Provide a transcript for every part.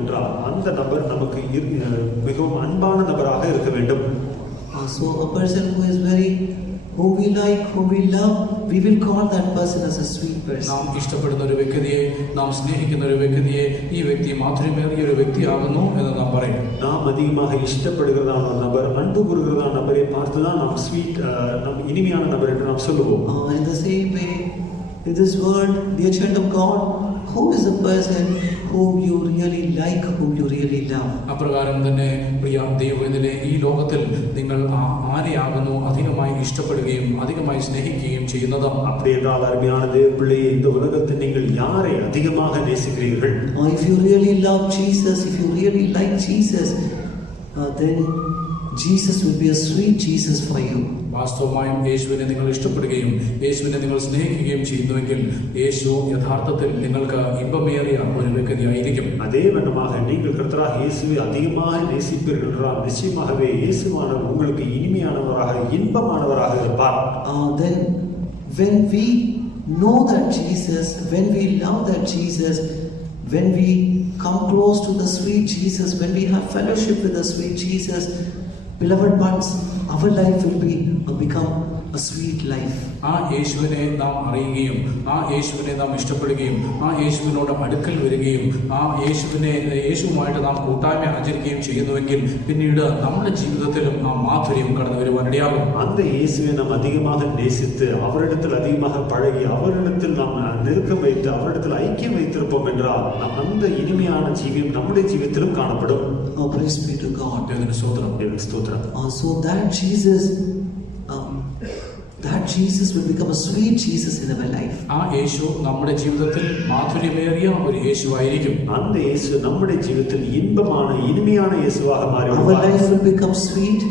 என்றால் அந்த நபர் நமக்கு மிகவும் அன்பான நபராக இருக்க வேண்டும். So a person whom we like, whom we love, we will call that person as a sweet person. നാം ഇഷ്ടപ്പെടുന്ന ഒരു വ്യക്തിയെ, നാം സ്നേഹിക്കുന്ന ഒരു വ്യക്തിയെ, ഈ വ്യക്തി മാധുര്യമേറിയ ഒരു വ്യക്തിയാകുന്നു എന്ന് നാം പറയും. நாம் அதிகமாக இஷ்டப்படுகிறதான நபர், அன்பு கூறுகிறதான நபரை பார்த்துதான் நாம் ஸ்வீட், நம் இனிமையான நபர் என்று நாம் சொல்லுவோம். In the same way, in this world, dear child of God, who is the person whom you really like, whom you really love? അപ്രകാരം തന്നെ പ്രിയ ദൈവവേദനെ, ഈ ലോകത്തിൽ നിങ്ങൾ ആരെയാകുന്നു അധികമായി ഇഷ്ടപ്പെടുകയും അധികമായി സ്നേഹിക്കുകയും ചെയ്യുന്നത്? அப்படி என்றால் அருமையான தேவ பிள்ளையே, இந்த உலகத்தில் நீங்கள் யாரை அதிகமாக நேசிக்கிறீர்கள்? If you really love Jesus, if you really like Jesus, then Jesus will be a sweet Jesus for you. വാസ്തവമായും യേശുവിനെ നിങ്ങൾ ഇഷ്ടപ്പെടുകയും യേശുവിനെ നിങ്ങൾ സ്നേഹിക്കുകയും ചെയ്യുന്നുവെങ്കിൽ യേശു യഥാർത്ഥത്തിൽ നിങ്ങൾക്ക് ഇമ്പമേറിയ ഒരു വ്യക്തിയായിരിക്കും. அதே வண்ணமாக நீங்கள் கர்த்தராகிய இயேசுவை அதிகமாக நேசிப்பீர்கள் என்றால் நிச்சயமாகவே இயேசுவானவர் உங்களுக்கு இனிமையானவராக, இன்பமானவராக இருப்பார். Then when we know that Jesus, when we love that Jesus, when we come close to the sweet Jesus, when we have fellowship with the sweet Jesus, beloved ones, our life will become a sweet life. ആ യേശുവിനെ നാം അറിയുകയും ആ യേശുവിനെ നാം ഇഷ്ടപ്പെടുകയും ആ യേശുവിനോട് അടുക്കൽ വരികയും ആ യേശുവുമായിട്ട് നാം കൂട്ടായ്മ ആചരിക്കുകയും ചെയ്യുന്നുവെങ്കിൽ പിന്നീട് നമ്മുടെ ജീവിതത്തിലും ആ മാധുര്യം കടന്നു വരുവാനിടയാകും. அந்த இயேசுவை நாம் அதிகமாக நேசித்து அவரிடத்தில் அதிகமாக பழகி அவரிடத்தில் நாம் நெருக்கம் வைத்து அவரிடத்தில் ஐக்கியம் வைத்திருப்போம் என்றால் அந்த இனிமையான ஜீவியம் நம்முடைய ஜீவியத்திலும் காணப்படும். Praise be to God. தேவனுக்கு ஸ்தோத்திரம். தேவனுக்கு ஸ்தோத்திரம். So that Jesus will become a sweet Jesus in our life. ആ യേശു നമ്മുടെ ജീവിതത്തിൽ മാധുര്യമേറിയ ഒരു യേശുവായിരിക്കും. அந்த இயேசு நம்முடைய ജീവിതത്തിൽ இன்பமான இனிமையான இயேசுவாக மாறி our life will become sweet.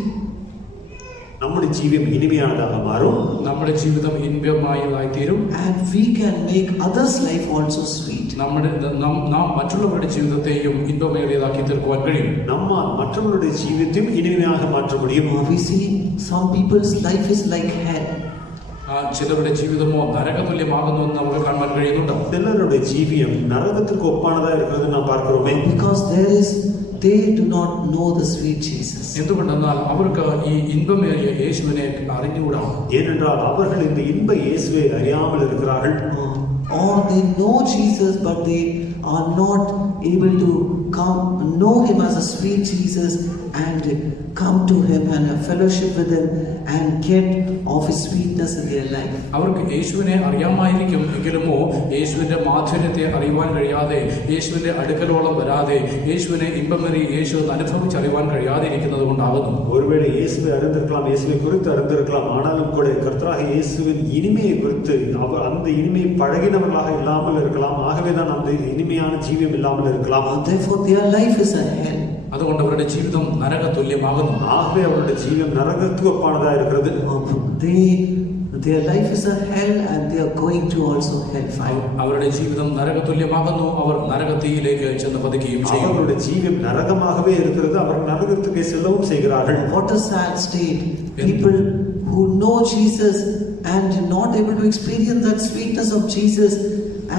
നമ്മുടെ ജീവിതം ഇനിമയാനதாக മാറും. നമ്മുടെ ജീവിതം ഇൻപമായതായി തീരും. And we can make others life also sweet. നാം മറ്റുള്ളവരുടെ ജീവിതത്തെയും ഇൻപമേറിയതാക്കി തീർക്കുവാൻ കഴിയും. நம்மால் மற்றவர்களுடைய ജീവിതத்தையும் இனிமையாக மாற்ற முடியும். We see some people's life is like hell. ചിലരുടെ ജീവിതമോ നരകതുല്യമാകുന്നു എന്ന് നമുക്ക് കാണാൻ കഴിയുന്നുണ്ട്. ചിലരുടെ ജീവിതം നരകത്തിற்கு ഒപ്പാனதாக இருக்கிறது நாம் பார்க்கிறோமே. Because they do not know the sweet Jesus. എന്തുകൊണ്ടെന്നാൽ അവർക്ക് ഈ ഇൻപമേറിയ യേശുവിനെ അറിഞ്ഞുകൂടാ. ஏனென்றால் அவர்கள் இந்த இன்ப இயேசுவை அறியாமல் இருக்கிறார்கள். Or they know Jesus but they are not able to know him as a sweet Jesus and come to him and have fellowship with him and get of his sweetness in their life. അവർക്ക് യേശുവിനെ അറിയാമായിരിക്കും എങ്കിലുമോ യേശുവിന്റെ മാധുര്യത്തെ അറിയുവാൻ കഴിയാതെ, യേശുവിന്റെ അടുക്കലോളം വരാതെ, യേശുവിനെ ഇമ്പമേറി യേശു അനുഭവിച്ചറിയുവാൻ കഴിയാതെ ഇരിക്കുന്നത് കൊണ്ടാകുന്നു. ஒருவேளை இயேசுவை அறிந்திருக்கலாம், இயேசுவை குறித்து அறிந்திருக்கலாம், ஆனாலும் கூட கர்த்தராகிய இயேசுவின் இனிமையை குறித்து அந்த இனிமையை பழகினவர்களாக இல்லாமல் இருக்கலாம். ஆகவேதான் அந்த இனிமையான ஜீவியம் இல்லாமல் இருக்கலாம். Therefore their life is a hell. അതുകൊണ്ട് അവരുടെ ജീവിതം നരക തുല്യമാകുന്നു. ஆகவே அவருடைய ஜீவன் நரகத்துக்கு ஒப்பானதாக இருக்கிறது. Their life is a hell and they are going to also hellfire. അവരുടെ ജീവിതം നരക തുല്യമാകുന്നു. അവർ നരകത്തിയിലേക്ക് ചെന്ന് പതിക്കുകയും ചെയ്യും. அவருடைய ஜீவன் நரகமாகவே இருக்கிறது. அவர் நரகத்துக்கு செல்லவும் செய்கிறார்கள். What a sad state. People who know Jesus and not able to experience that sweetness of Jesus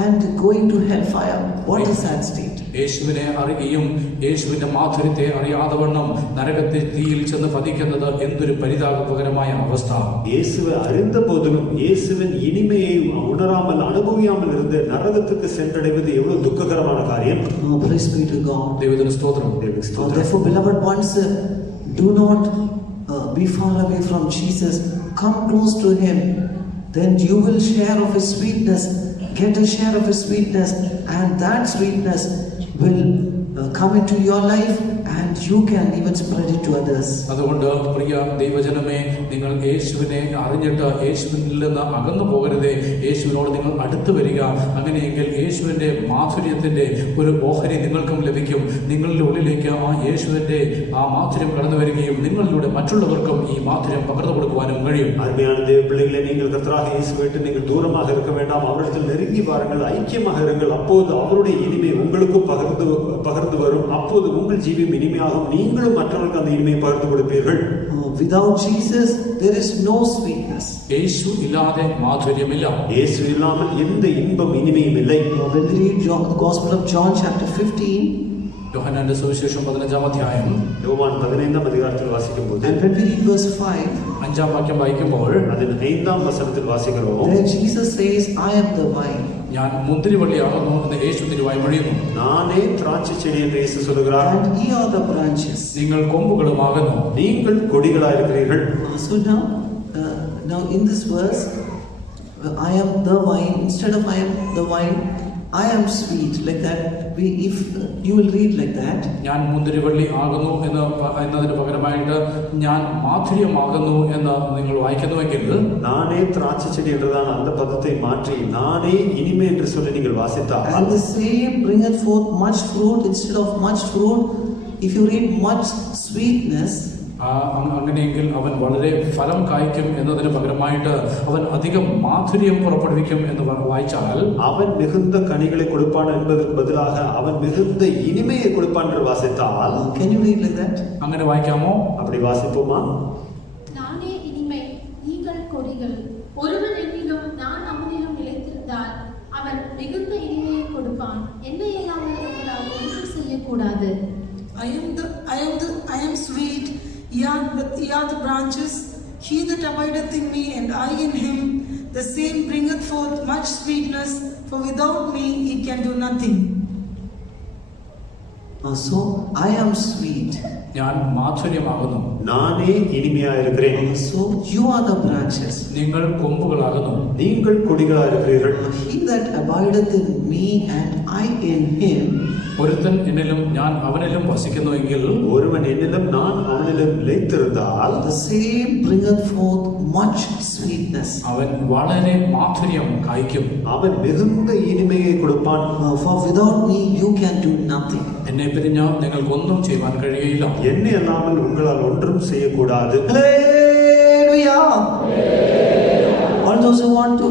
and going to hellfire. What a sad state. യേശുവിനെ അറിയുകയും യേശുവിന്റെ മാധുര്യത്തെ അറിയാതെ വണ്ണം നരകത്തെ തീയിൽ ചെന്ന് പതിക്കുന്നത് എന്തൊരു പരിതാപകരമായ അവസ്ഥ. இயேசுவை அறிந்த போதிலும் இயேசுவின் இனிமையை உணராமல் அனுபவியாமல் இருந்து நரகத்துக்கு சென்றடைவது எவ்வளவு துக்ககரமான காரியம். Praise be to God. ദൈവത്തിന് സ്തോത്രം. Therefore beloved ones, do not be far away from Jesus. Come close to him. Then you will share of his sweetness. Get a share of his sweetness, and that sweetness will come into your life and you can even spread it to others. അതുകൊണ്ട് പ്രിയ ദൈവജനമേ, നിങ്ങൾ യേശുവിനെ അറിഞ്ഞിട്ട് യേശുവിൽ നിന്ന് അകന്നു പോകരുതേ. യേശുവിനോട് നിങ്ങൾ അടുത്ത് വരിക. അങ്ങനെയെങ്കിൽ യേശുവിന്റെ മാധുര്യത്തിന്റെ ഒരു ഓഹരി നിങ്ങൾക്കും ലഭിക്കും. നിങ്ങളുടെ ഉള്ളിലേക്ക് ആ യേശുവിന്റെ ആ മാധുര്യം കടന്നു വരികയും നിങ്ങളിലൂടെ മറ്റുള്ളവർക്കും ഈ മാധുര്യം പകർന്നു കൊടുക്കുവാനും കഴിയും. அருமையான தேவ பிள்ளைகளே, நீங்கள் கர்த்தராகிய இயேசுவை விட்டு நீங்கள் தூரமாக இருக்க வேண்டாம். அவரிடத்தில் நெருங்கி வாருங்கள், ஐக்கியமாக இருங்கள். அப்போது அவருடைய இனிமை உங்களுக்கும் பகிர்ந்து வரும். அப்போது உங்கள் ஜீவியம் இனிமையாகும். நீங்களும் மற்றவர்களுக்கு அந்த இனிமையை பகிர்ந்து கொடுப்பீர்கள். Without Jesus there is no sweetness. യേശു ഇല്ലാതെ മാധുര്യമില്ല. இயேசு இல்லாமல் எந்த இன்பம் இனிமையும் இல்லை. When we read the Gospel of John chapter 15, യോഹന്നാന്റെ സുവിശേഷം 15-ാം അധ്യായം യോവാൻ 15-ാം അധികാരത്തിൽ വാസിക്കുമ്പോൾ And when we read verse 5, 5-ാം വാക്യം വായിക്കുമ്പോൾ അതിൽ 5-ാം വചനത്തിൽ വാസിக்கிறோம். there Jesus says, I am the vine. ഞാൻ മുന്തിരിവള്ളിയാകുന്നു എന്ന് യേശു തിരുവായി മൊഴിയുന്നു. நானே திராட்சை செடி என்று இயேசு சொல்கிறார். And ye are the branches. നിങ്ങൾ കൊമ്പുകളുമാകുന്നു. நீங்கள் கொடிகளாயிருக்கிறீர்கள். So now in this verse, I am the vine. Instead of I am the vine, I am sweet. Like that, if you will read like that. ഞാൻ മുന്തിരിവള്ളി ആകുന്നു എന്നതിന് പകരമായിട്ട് ഞാൻ മാധുര്യമാകുന്നു എന്ന് നിങ്ങൾ വായിക്കുന്നുവെങ്കിൽ நானே திராட்சை செடி என்றதான அந்த பதத்தை மாற்றி நானே இனிமை என்று சொல்லி நீங்கள் வாசித்தால் And the same bringeth forth much fruit instead of much fruit. If you read much sweetness, അങ്ങനെയെങ്കിൽ അവൻ വളരെ ഫലം കായ്ക്കും എന്നതിന് പകരമായിട്ട് അവൻ അധികം മാധുര്യം പുറപ്പെടുവിക്കും എന്ന് വായിച്ചാൽ അവൻ മിகுந்த കനികളെ കൊടുപ്പാൻ என்பதற்கு பதிலாக അവൻ மிகுந்த இனிமையை கொடுப்பான் என்று வாசித்தால் can you read like that? അങ്ങനെ വായിക്കാമോ? அப்படி வாசிப்போமா? நானே இனிமை, நீங்கள் கொடிகள். ஒருவன் என்னிலும் நான் அவனிலும் நிலைத்திருந்தால் அவன் மிகுந்த இனிமையை கொடுப்பான். என்னை இல்லாமல் உங்களால் ஒன்றும் செய்யக்கூடாது. I am sweet, ye are the branches. He that abideth in me and I in him, the same bringeth forth much sweetness, for without me ye can do nothing. So I am sweet. ഞാൻ മാധുര്യമാകുന്നു. நானே இனிமையாயிருக்கிறேன். So you are the branches. നിങ്ങൾ കൊമ്പുകളാകുന്നു. நீங்கள் கொடிகளாயிருக்கிறீர்கள். He that abideth in me and I in him, ഒരുത്തൻ എന്നിലും ഞാൻ അവനിലും വസിക്കുന്നുവെങ്കിൽ ஒருவன் என்னிலும் நான் அவனிலும் நிலைத்திருந்தால் the same bringeth forth much sweetness. അവൻ വളരെ മാധുര്യം കായ്ക്കും. அவன் மிகுந்த இனிமையை கொடுப்பான். For without me you can do nothing. എന്നെ പിരിഞ്ഞാൽ നിങ്ങൾക്കൊന്നും ചെയ്യുവാൻ കഴിയുകയില്ല. என்னை அல்லாமல் உங்களால் ஒன்றும் செய்யக்கூடாது. Hallelujah. All those who want to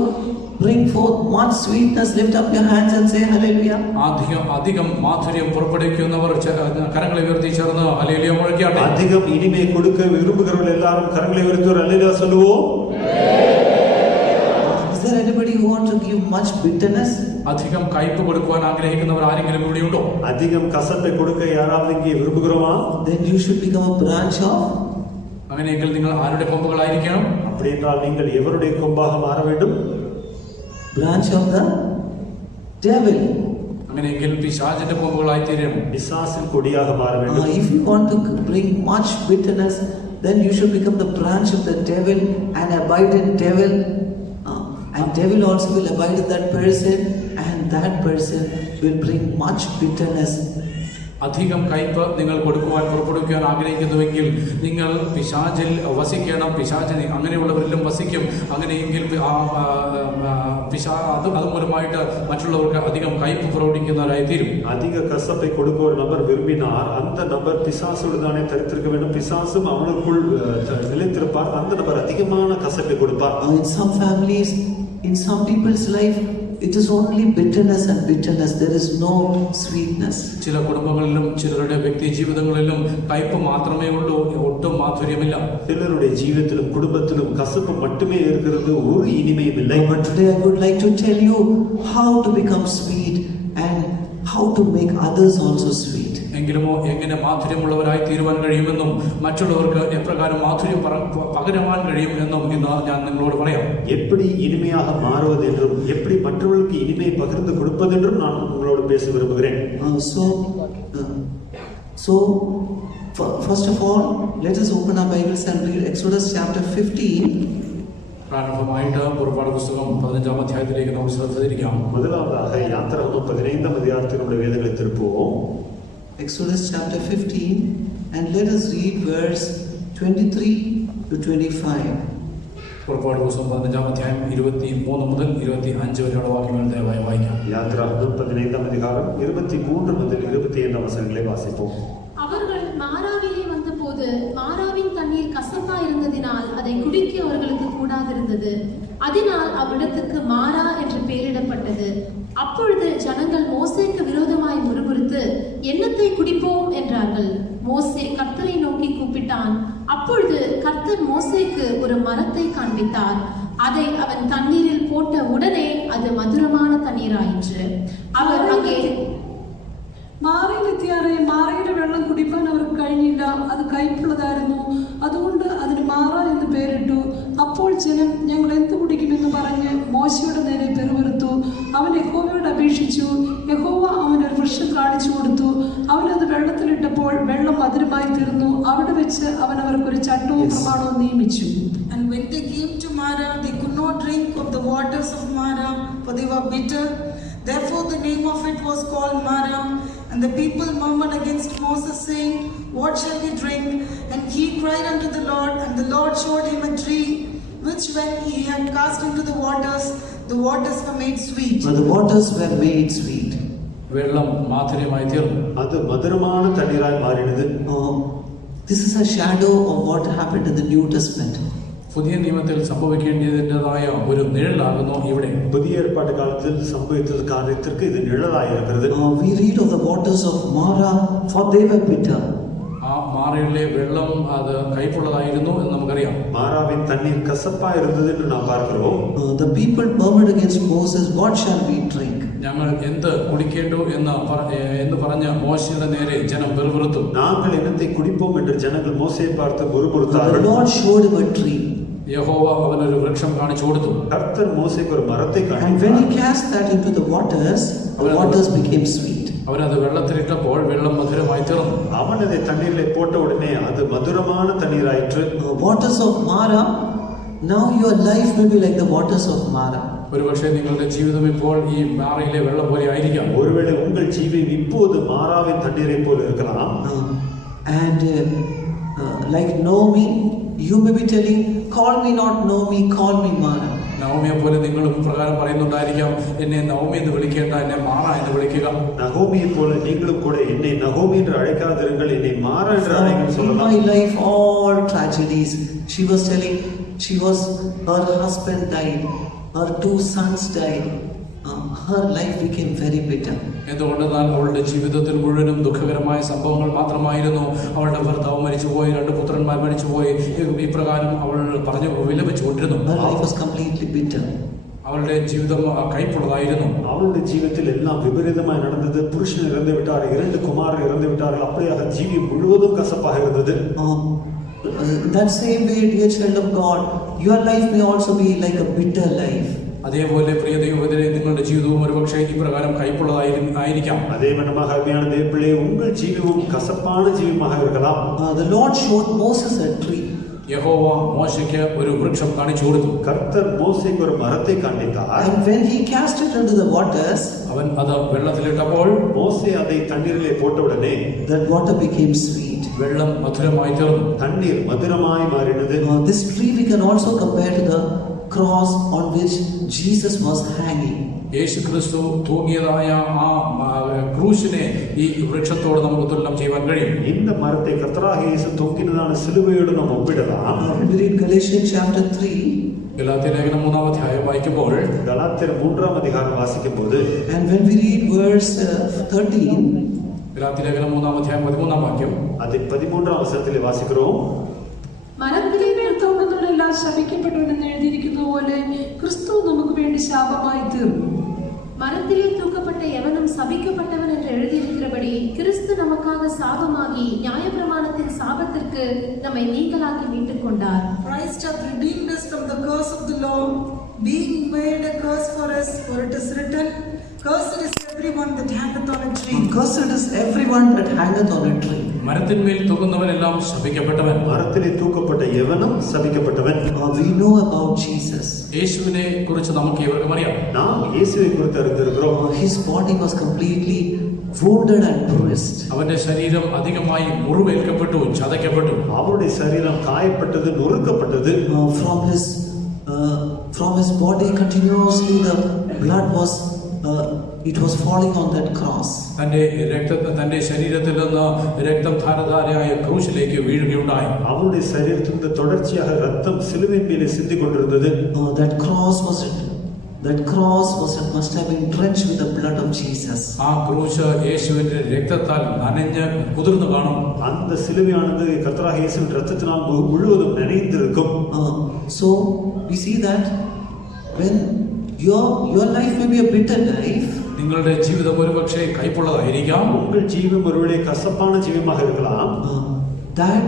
bring forth much sweetness, lift up your hands and say hallelujah. അധികം മാധുര്യം പുറപ്പെടുവിക്കുന്നവർ കരങ്ങളെ ഉയർത്തി ചേർന്ന് ഹല്ലേലൂയ മുഴക്കിയാട്ടെ. அதிகம் இனிமை கொடுக்க விரும்புகிறவர்கள் எல்லாரும் கரங்களை உயர்த்தி ஒரு அல்லேலூயா சொல்லுவோம். Is there anybody who wants to give much bitterness? അധികം കയ്പ് കൊടുക്കുവാൻ ആഗ്രഹിക്കുന്നവർ ആരെങ്കിലും ഇവിടെയുണ്ടോ? அதிகம் கசப்பை கொடுக்க யாராவது இங்கே விரும்புகிறோமா? Then you should become a branch of. അങ്ങനെയെങ്കിൽ നിങ്ങൾ ആരുടെ കൊമ്പുകളായിരിക്കണം? அப்படி என்றால் நீங்கள் எவருடைய கொம்பாக மாற வேண்டும்? Branch of the devil. അങ്ങനെയെങ്കിൽ പിശാചിന്റെ കൊമ്പുകളായി തീരണം. பிசாசின் கொடியாக மாற வேண்டும். If you want to bring much bitterness, then you should become the branch of the devil and abide in devil. And devil also will abide in that person, and that person will bring much bitterness. അധികം കയ്പ് നിങ്ങൾ കൊടുക്കുവാൻ പുറപ്പെടുവിക്കാൻ ആഗ്രഹിക്കുന്നുവെങ്കിൽ നിങ്ങൾ പിശാചിൽ വസിക്കണം. പിശാചിന് അങ്ങനെയുള്ളവരിലും വസിക്കും. അങ്ങനെയെങ്കിൽ അതുമൂലമായിട്ട് മറ്റുള്ളവർക്ക് അധികം കയ്പ് പുറപ്പെടുവിക്കുന്നവരായി തീരും. அதிக கசப்பை கொடுக்க ஒரு நபர் விரும்பினார், அந்த நபர் பிசாசோடு தானே தரித்திருக்க வேண்டும். பிசாசும் அவனுக்குள் நிலைத்திருப்பார். அந்த நபர் அதிகமான கசப்பை கொடுப்பார். In some families, in some people's life, it is only bitterness and bitterness. There is no sweetness. ചില കുടുംബങ്ങളിലും ചിലരുടെ വ്യക്തി ജീവിതങ്ങളിലും കയ്പ് മാത്രമേ ഉള്ളൂ, ഒട്ടും മാധുര്യമില്ല. சிலருடைய ஜீவிதத்திலும் குடும்பத்திலும் கசப்பு மட்டுமே இருக்கிறது, ஒரு இனிமையும் இல்லை. But today I would like to tell you how to become sweet and how to make others also sweet. എങ്കിലുമോ എങ്ങനെ മാധുര്യമുള്ളവരായി തീരുവാൻ കഴിയുമെന്നും മറ്റുള്ളവർക്ക് എപ്രകാരം മാധുര്യം പകരുവാൻ കഴിയും എന്നും ഇന്ന് ഞാൻ നിങ്ങളോട് പറയാം. எப்படி இனிமையாக மாறுவது என்றும் எப்படி மற்றவர்களுக்கு இனிமை பகிர்ந்து கொடுப்பது என்றும் நான் உங்களோடு பேச விரும்புகிறேன். So first of all, let us open our Bibles and read Exodus chapter 15. പ്രാരംഭമായിട്ട് പുറപ്പാട് പുസ്തകം 15-ാം അധ്യായത്തിലേക്ക് നമുക്ക് ശ്രദ്ധ തിരിക്കാം. முதலாவதாக யாத்திராகமம் 15-ാം അധ്യായത്തിലുള്ള വേദങ്ങളെ திருப்புவோம். Exodus chapter 15, and let us read verse 23 to 25. പുറപ്പാട് പുസ്തകം 15-ാം അധ്യായം 23 മുതൽ 25 വരെയുള്ള വാക്യങ്ങൾ ദയവായി വായിക്കാം. யாத்திராகமம் 15-ാം അധികാരം 23 മുതൽ 27 വചനങ്ങളെ വാസിப்போம். அவர்கள் மாராவிலே வந்தபோது மாராவின் தண்ணீர் கசப்பா இருந்ததினால் அதை குடிக்க அவர்களுக்கு கூடாதிருந்தது. அதனால் அவ்விடத்துக்கு மாரா என்று பெயரிடப்பட்டது. அப்பொழுது ஜனங்கள் மோசேக்கு விரோதமாய் முறுமுறுத்து என்னத்தை குடிப்போம் என்றார்கள். மோசே கர்த்தரை நோக்கி கூப்பிட்டான். அப்பொழுது கர்த்தர் மோசேக்கு ஒரு மரத்தை காண்பித்தார். அதை அவன் தண்ணீரில் போட்ட உடனே அது மதுரமான தண்ணீராயிற்று. அவர் அங்கே മാറിയിലെത്തിയാറേ വെള്ളം അത് കയ്പുള്ളതായിരുന്നു, അതുകൊണ്ട് അതിന് മാറ എന്ന് പേരിട്ടു. അപ്പോൾ ജനം ഞങ്ങൾ എന്ത് കുടിക്കുമെന്ന് പറഞ്ഞ് മോശയുടെ നേരെ പെറുവിറുത്തു. അവൻ യഹോവയോട് അപേക്ഷിച്ചു. യഹോവ അവനൊരു വൃക്ഷം കാണിച്ചു കൊടുത്തു. അവനത് വെള്ളത്തിലിട്ടപ്പോൾ വെള്ളം മധുരമായി തീർന്നു. അവിടെ വെച്ച് അവൻ അവർക്കൊരു ചട്ടവും പ്രമാണവും നിയമിച്ചു. And when they came to Mara, they could not drink of the waters of Mara, for they were bitter. Therefore the name of it was called Mara. And the people murmured against Moses, saying, What shall we drink? And he cried unto the Lord, and the Lord showed him a tree, which when he had cast into the waters were made sweet. But the waters were made sweet. വെള്ളം മാധുര്യമായി തീർന്നു. അത് മധുരமான തണ്ണീരായി മാറിയത്. This is a shadow of what happened in the New Testament. പുതിയ നിയമത്തിൽ സംഭവിക്കേണ്ടതിൻ്റെതായ ഒരു നിഴലാകുന്നു ഇവിടെ. പുതിയ ഏർപ്പാട്ട് കാലത്തിൽ സംഭവിച്ച കാര്യത്തിற்கு ഇത് നിഴലായിരിക്കുന്നത്. We read of the waters of Mara, for they were bitter. ആ മാറയിലെ വെള്ളം അത് കയ്പുള്ളതായിരുന്നു എന്ന് നമുക്കറിയാം. മാറാവിൻ തണ്ണീർ കസപ്പായിരുന്നത് എന്ന് നാം പാർக்கிறோம். The people murmured against Moses, what shall we drink? ഞങ്ങൾ എന്ത് കുടിക്കേണ്ടു എന്ന് പറഞ്ഞ മോശയുടെ നേരെ ജനം പെറുവിറുത്തു. நாங்கள் என்னத்தை குடிப்போம் என்று ஜனங்கள் மோசேயை பார்த்து முறுமுறுத்தார்கள். The Lord showed him a tree. യഹോവ അവനൊരു വൃക്ഷം കാണിച്ചു കൊടുത്തു. கர்த்தர் மோசேக்கு ஒரு மரத்தை And காண்பித்தார். when he cast that into the waters became sweet. അവനത് വെള്ളത്തിലിട്ടപ്പോൾ വെള്ളം മധുരമായി തീർന്നു. அவன் அதை தண்ணீரிலே போட்ட உடனே அது மதுரமான தண்ணீராயிற்று. Waters of Mara, now your life may be like the waters of Mara. ഒരുപക്ഷെ നിങ്ങളുടെ ജീവിതം ഇപ്പോൾ ഈ മാറയിലെ വെള്ളം പോലെ ആയിരിക്കാം. ஒருவேளை உங்கள் ஜீவியம் இப்போது மாறாவின் தண்ணீரை போல இருக்கலாம். And like Naomi, you may be telling, call me not Naomi, call me Mara. നവമിയെ പോലെ നിങ്ങളും പ്രകാരം പറയുന്നുണ്ടായിരിക്കാം, എന്നെ നവമി എന്ന് വിളിക്കേണ്ട, എന്നെ മാറ എന്ന് വിളിക്കുക. நகோமியை போல நீங்களும் கூட என்னை நகோமி என்று அழைக்காதிருங்கள், என்னை மாறா என்று அழைங்கள் சொல்லலாம். In my life all tragedies. She was telling, her husband died, her 2 sons died. Her life became very bitter. എന്തുകൊണ്ടെന്നാൽ അവളുടെ ജീവിതത്തിൽ മുഴുവനും ദുഃഖകരമായ സംഭവങ്ങൾ മാത്രമായിരുന്നു. അവളുടെ ഭർത്താവ് മരിച്ചുപോയി, 2 പുത്രന്മാർ മരിച്ചുപോയി. ഇപ്രകാരം അവൾ പറഞ്ഞു വിലപിച്ചുകൊണ്ടിരുന്നു. Her life was completely bitter. അവളുടെ ജീവിതം കയ്പുള്ളതായിരുന്നു. அவளுடைய ஜீவிதத்தில் எல்லாம் விபரீதமாய் நடந்தது. புருஷன் இறந்து விட்டார், 2 குமாரர் இறந்து விட்டார்கள். அப்படியாக ஜீவியம் முழுவதும் கசப்பாக இருந்தது. That same way, dear child of God, your life may also be like a bitter life. അതേപോലെ പ്രിയ ദൈവത്തിലെ നിങ്ങളുടെ ജീവിതവും ഒരുപക്ഷെ ഇപ്രകാരം കയ്പുള്ളതായിരിക്കാം. அதே வண்ணமாக அருமையான தேவப்பிள்ளை, உங்கள் ஜீவியமும் கசப்பான ஜீவியமாக இருக்கலாம். The Lord showed Moses a tree. യഹോവ മോശയ്ക്ക് ഒരു വൃക്ഷം കാണിച്ചു കൊടുത്തു. கர்த்தர் மோசேக்கு ஒரு மரத்தை காண்பித்தார். And when he cast it into the waters, അവൻ അത് വെള്ളത്തിലിട്ടപ്പോൾ மோசே அதை தண்ணீரிலே போட்ட உடனே that water became sweet. വെള്ളം മധുരമായി തീർന്നു. தண்ணீர் மதுரமாய் மாறினது. This tree we can also compare to the cross on which Jesus was hanging. യേശു ക്രിസ്തു തൂങ്ങിയതായ ആ ക്രൂശിനെ ഈ വൃക്ഷത്തോട് നമുക്ക് തുലനം ചെയ്യാൻ കഴിയും. இந்த மரத்தை கர்த்தராகிய இயேசு தூக்கினதான சிலுவையோடு நாம் ஒப்பிடலாம். When we read Galatians chapter 3, Galatia ലേഖനം 3-ാം അധ്യായം വായിക്കുമ്പോൾ, கலாத்தியர் 3-ஆம் அதிகாரம் வாசிக்கும்போது, and when we read verse 13, Galatia ലേഖനം 3-ാം അധ്യായം 13-ാം വാക്യം, அதில் 13-ஆம் வசனத்திலே வாசிக்கிறோம். മരത്തിലെ തൂങ്ങുന്നവരെല്ലാം ശപിക്കപ്പെട്ടവനെന്ന് എഴുതിയിരിക്കുന്ന പോലെ ക്രിസ്തു നമുക്ക് വേണ്ടി ശാപമായി തീർന്നു. மரத்திலே தூக்கப்பட்ட எவனும் சபிக்கப்பட்டவன் என்று எழுதியிருக்கிறபடி கிறிஸ்து நமக்காக சாபமாகி நியாயப்பிரமாணத்தின் சாபத்திற்கு நம்மை நீங்களாக்கி மீட்டுக் கொண்டார். Christ hath redeemed us from the curse of the law, being made a curse for us, for it is written, Cursed is everyone that hangeth on a tree. cursed is everyone that hangeth on a tree. മരത്തിന്മേൽ തൂക്കുന്നവനെല്ലാം ശപിക്കപ്പെട്ടവൻ. மரத்திலே தூக்கப்பட்ட எவனும் சபிக்கப்பட்டவன். We know about Jesus. യേശുവിനെ കുറിച്ച് നമുക്ക് ഇവർക്കും അറിയാം. நாம் இயேசுவை குறித்து அறிந்திருக்கிறோம். His body was completely wounded and bruised. അവന്റെ ശരീരം അധികമായി മുറിവേൽക്കപ്പെട്ടു, ചതയ്ക്കപ്പെട്ടു. அவருடைய சரீரம் காயப்பட்டது, நொறுக்கப்பட்டது. From his body continuously the blood was it was falling on that cross. തന്റെ ശരീരത്തിൽ നിന്ന് രക്തം ധാരധാരയായ ക്രൂശിലേക്ക് വീഴുകയുണ്ടായി. அவருடைய சரீரத்திலிருந்து தொடர்ச்சியாக ரத்தம் சிலுவையின் மேலே சிந்திக் கொண்டிருந்தது. That cross must have been drenched with the blood of Jesus. ആ ക്രൂശ് യേശുവിന്റെ രക്തത്താൽ നനഞ്ഞ് കുതിർന്നു കാണും. அந்த சிலுவையானது கர்த்தராகிய இயேசுவின் இரத்தத்தினால் முழுவதும் நனைந்திருக்கும். So we see that when your life may be a bitter life, നിങ്ങളുടെ ജീവിതം ഒരുപക്ഷെ കൈപ്പുള്ളതായിരിക്കാം. உங்கள் ஜீவம் ஒருவேளை கசப்பான ஜீவமாக இருக்கலாம். that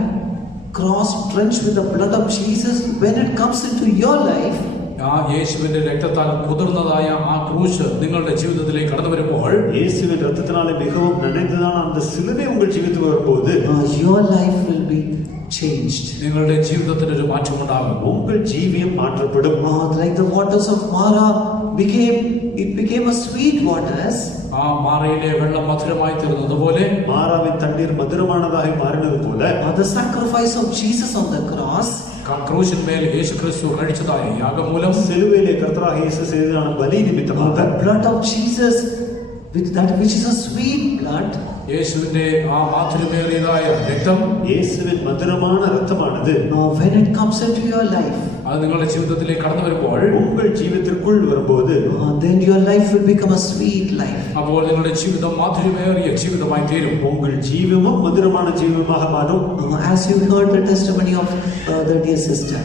cross drenched with the blood of Jesus, when it comes into your life, ആ യേശുവിന്റെ രക്തത്താൽ കുതിർന്നതായ ആ ക്രൂശ് നിങ്ങളുടെ ജീവിതത്തിലേക്ക് കടന്നു വരുമ്പോൾ, இயேசுவின் ரத்தத்தினாலே மிகவும் நனைந்ததான அந்த சிலுவை உங்கள் ஜீவிதத்தில் வரும்போது your life will be changed. നിങ്ങളുടെ ജീവിതത്തിന് ഒരു മാറ്റമുണ്ടാകും. உங்கள் ஜீவியம் மாற்றப்படும். Like the waters of Mara became a sweet waters. ആ മാറയിലെ വെള്ളം മധുരമായി തീർന്നതുപോലെ, மாறாவின் தண்ணீர் மதுரமானதாகி மாறினது போல, The sacrifice of Jesus on the cross, ക്രൂശിന്മേൽ യേശു ക്രിസ്തു കഴിച്ചതായ യാഗമൂലം, சிலுவையிலே கர்த்தராகிய இயேசு செய்ததான பலி நிமித்தமாக the blood of Jesus, which is a sweet blood, യേശുവിന്റെ ആ മാധുര്യമേറിയതായ രക്തം, இயேசுவின் மதுரமான ரத்தமானது when it comes into your life, അത് നിങ്ങളുടെ ജീവിതത്തിലേക്ക് കടന്നു വരുമ്പോൾ, உங்கள் ஜீவித்திற்குள் வரும்போது then your life will become a sweet life. അപ്പോൾ നിങ്ങളുടെ ജീവിതം മാധുര്യമേറിയ ജീവിതമായി തീരും. உங்கள் ஜீவமும் மதுரமான ஜீவமாக மாறும். As you heard the testimony of the dear sister,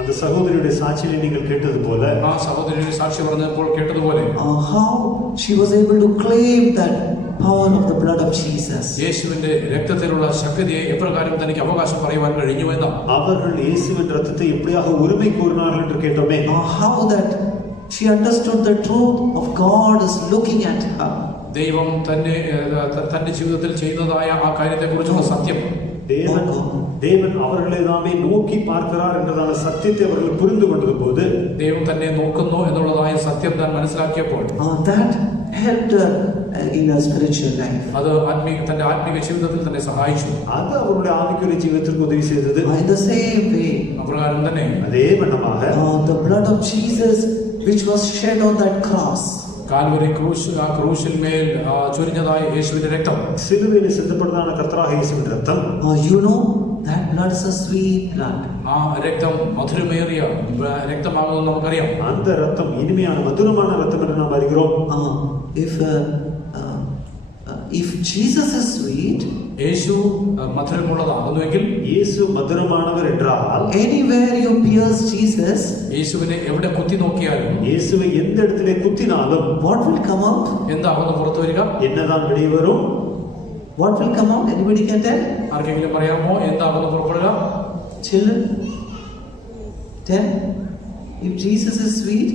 அந்த சகோதரியுடைய சாட்சியை நீங்கள் கேட்டது போல, ആ സഹോദരിയുടെ സാക്ഷി പറഞ്ഞപ്പോൾ കേട്ടതുപോലെ, how she was able to claim that power of the blood of Jesus. യേശുവിന്റെ രക്തത്തിലുള്ള ശക്തിയെ എപ്രകാരം തനിക്ക് അവകാശം പറയുവാൻ കഴിഞ്ഞു എന്ന്, அவர்கள் இயேசுவின் ரத்தத்தை எப்படியாக உரிமை கோரினார்கள் என்று கேட்டோமே. How that she understood the truth of God is looking at her. ദൈവം തന്റെ ജീവിതത്തിൽ ചെയ്യുന്നതായ ആ കാര്യത്തെക്കുറിച്ചുള്ള സത്യം, தேவன் அவர்களை தாமே நோக்கி பார்க்கிறார் என்றதான சத்தியத்தை அவர்கள் புரிந்து கொண்டது போது, ദൈവം തന്നെ നോക്കുന്നു എന്നുള്ളതായ സത്യം താൻ മനസ്സിലാക്കിയപ്പോൾ, that helped her in her spiritual life. അത് തന്റെ ആത്മീക ജീവിതത്തിൽ തന്നെ സഹായിച്ചു. அது அவருடைய ஆவிக்குரிய ஜீவிதத்திற்கு உதவி செய்தது. In the same way, അപ്രകാരം തന്നെ அதே வண்ணமாக the blood of Jesus which was shed on that cross, Calvary ക്രൂശിന്മേൽ ചൊരിഞ്ഞതായ യേശുവിന്റെ രക്തം, சிலுவையில் சிந்தப்பட்டதான கர்த்தராகிய இயேசுவின் ரத்தம், that blood is a sweet blood. ആ രക്തം മധുരമേറിയ രക്തമാകുമെന്ന് നമുക്കറിയാം. அந்த ரத்தம் இனிமையான மதுரமான ரத்தம் என்று நாம் அறிகிறோம். If Jesus is sweet, യേശു മധുരമുള്ളതാകുന്നുവെങ്കിൽ, இயேசு மதுரமானவர் என்றால், anywhere you pierce Jesus, യേശുവിനെ എവിടെ കുത്തി നോക്കിയാലും, இயேசுவை எந்த இடத்திலே குத்தினாலும் what will come out? എന്താകുന്നു പുറത്തു വരിക? என்னதான் வெளியே வரும்? What will come out? Anybody can tell? ആർക്കെങ്കിലും പറയാമോ എന്താകുന്നു പുറപ്പെടുക? Children, tell. If Jesus is sweet,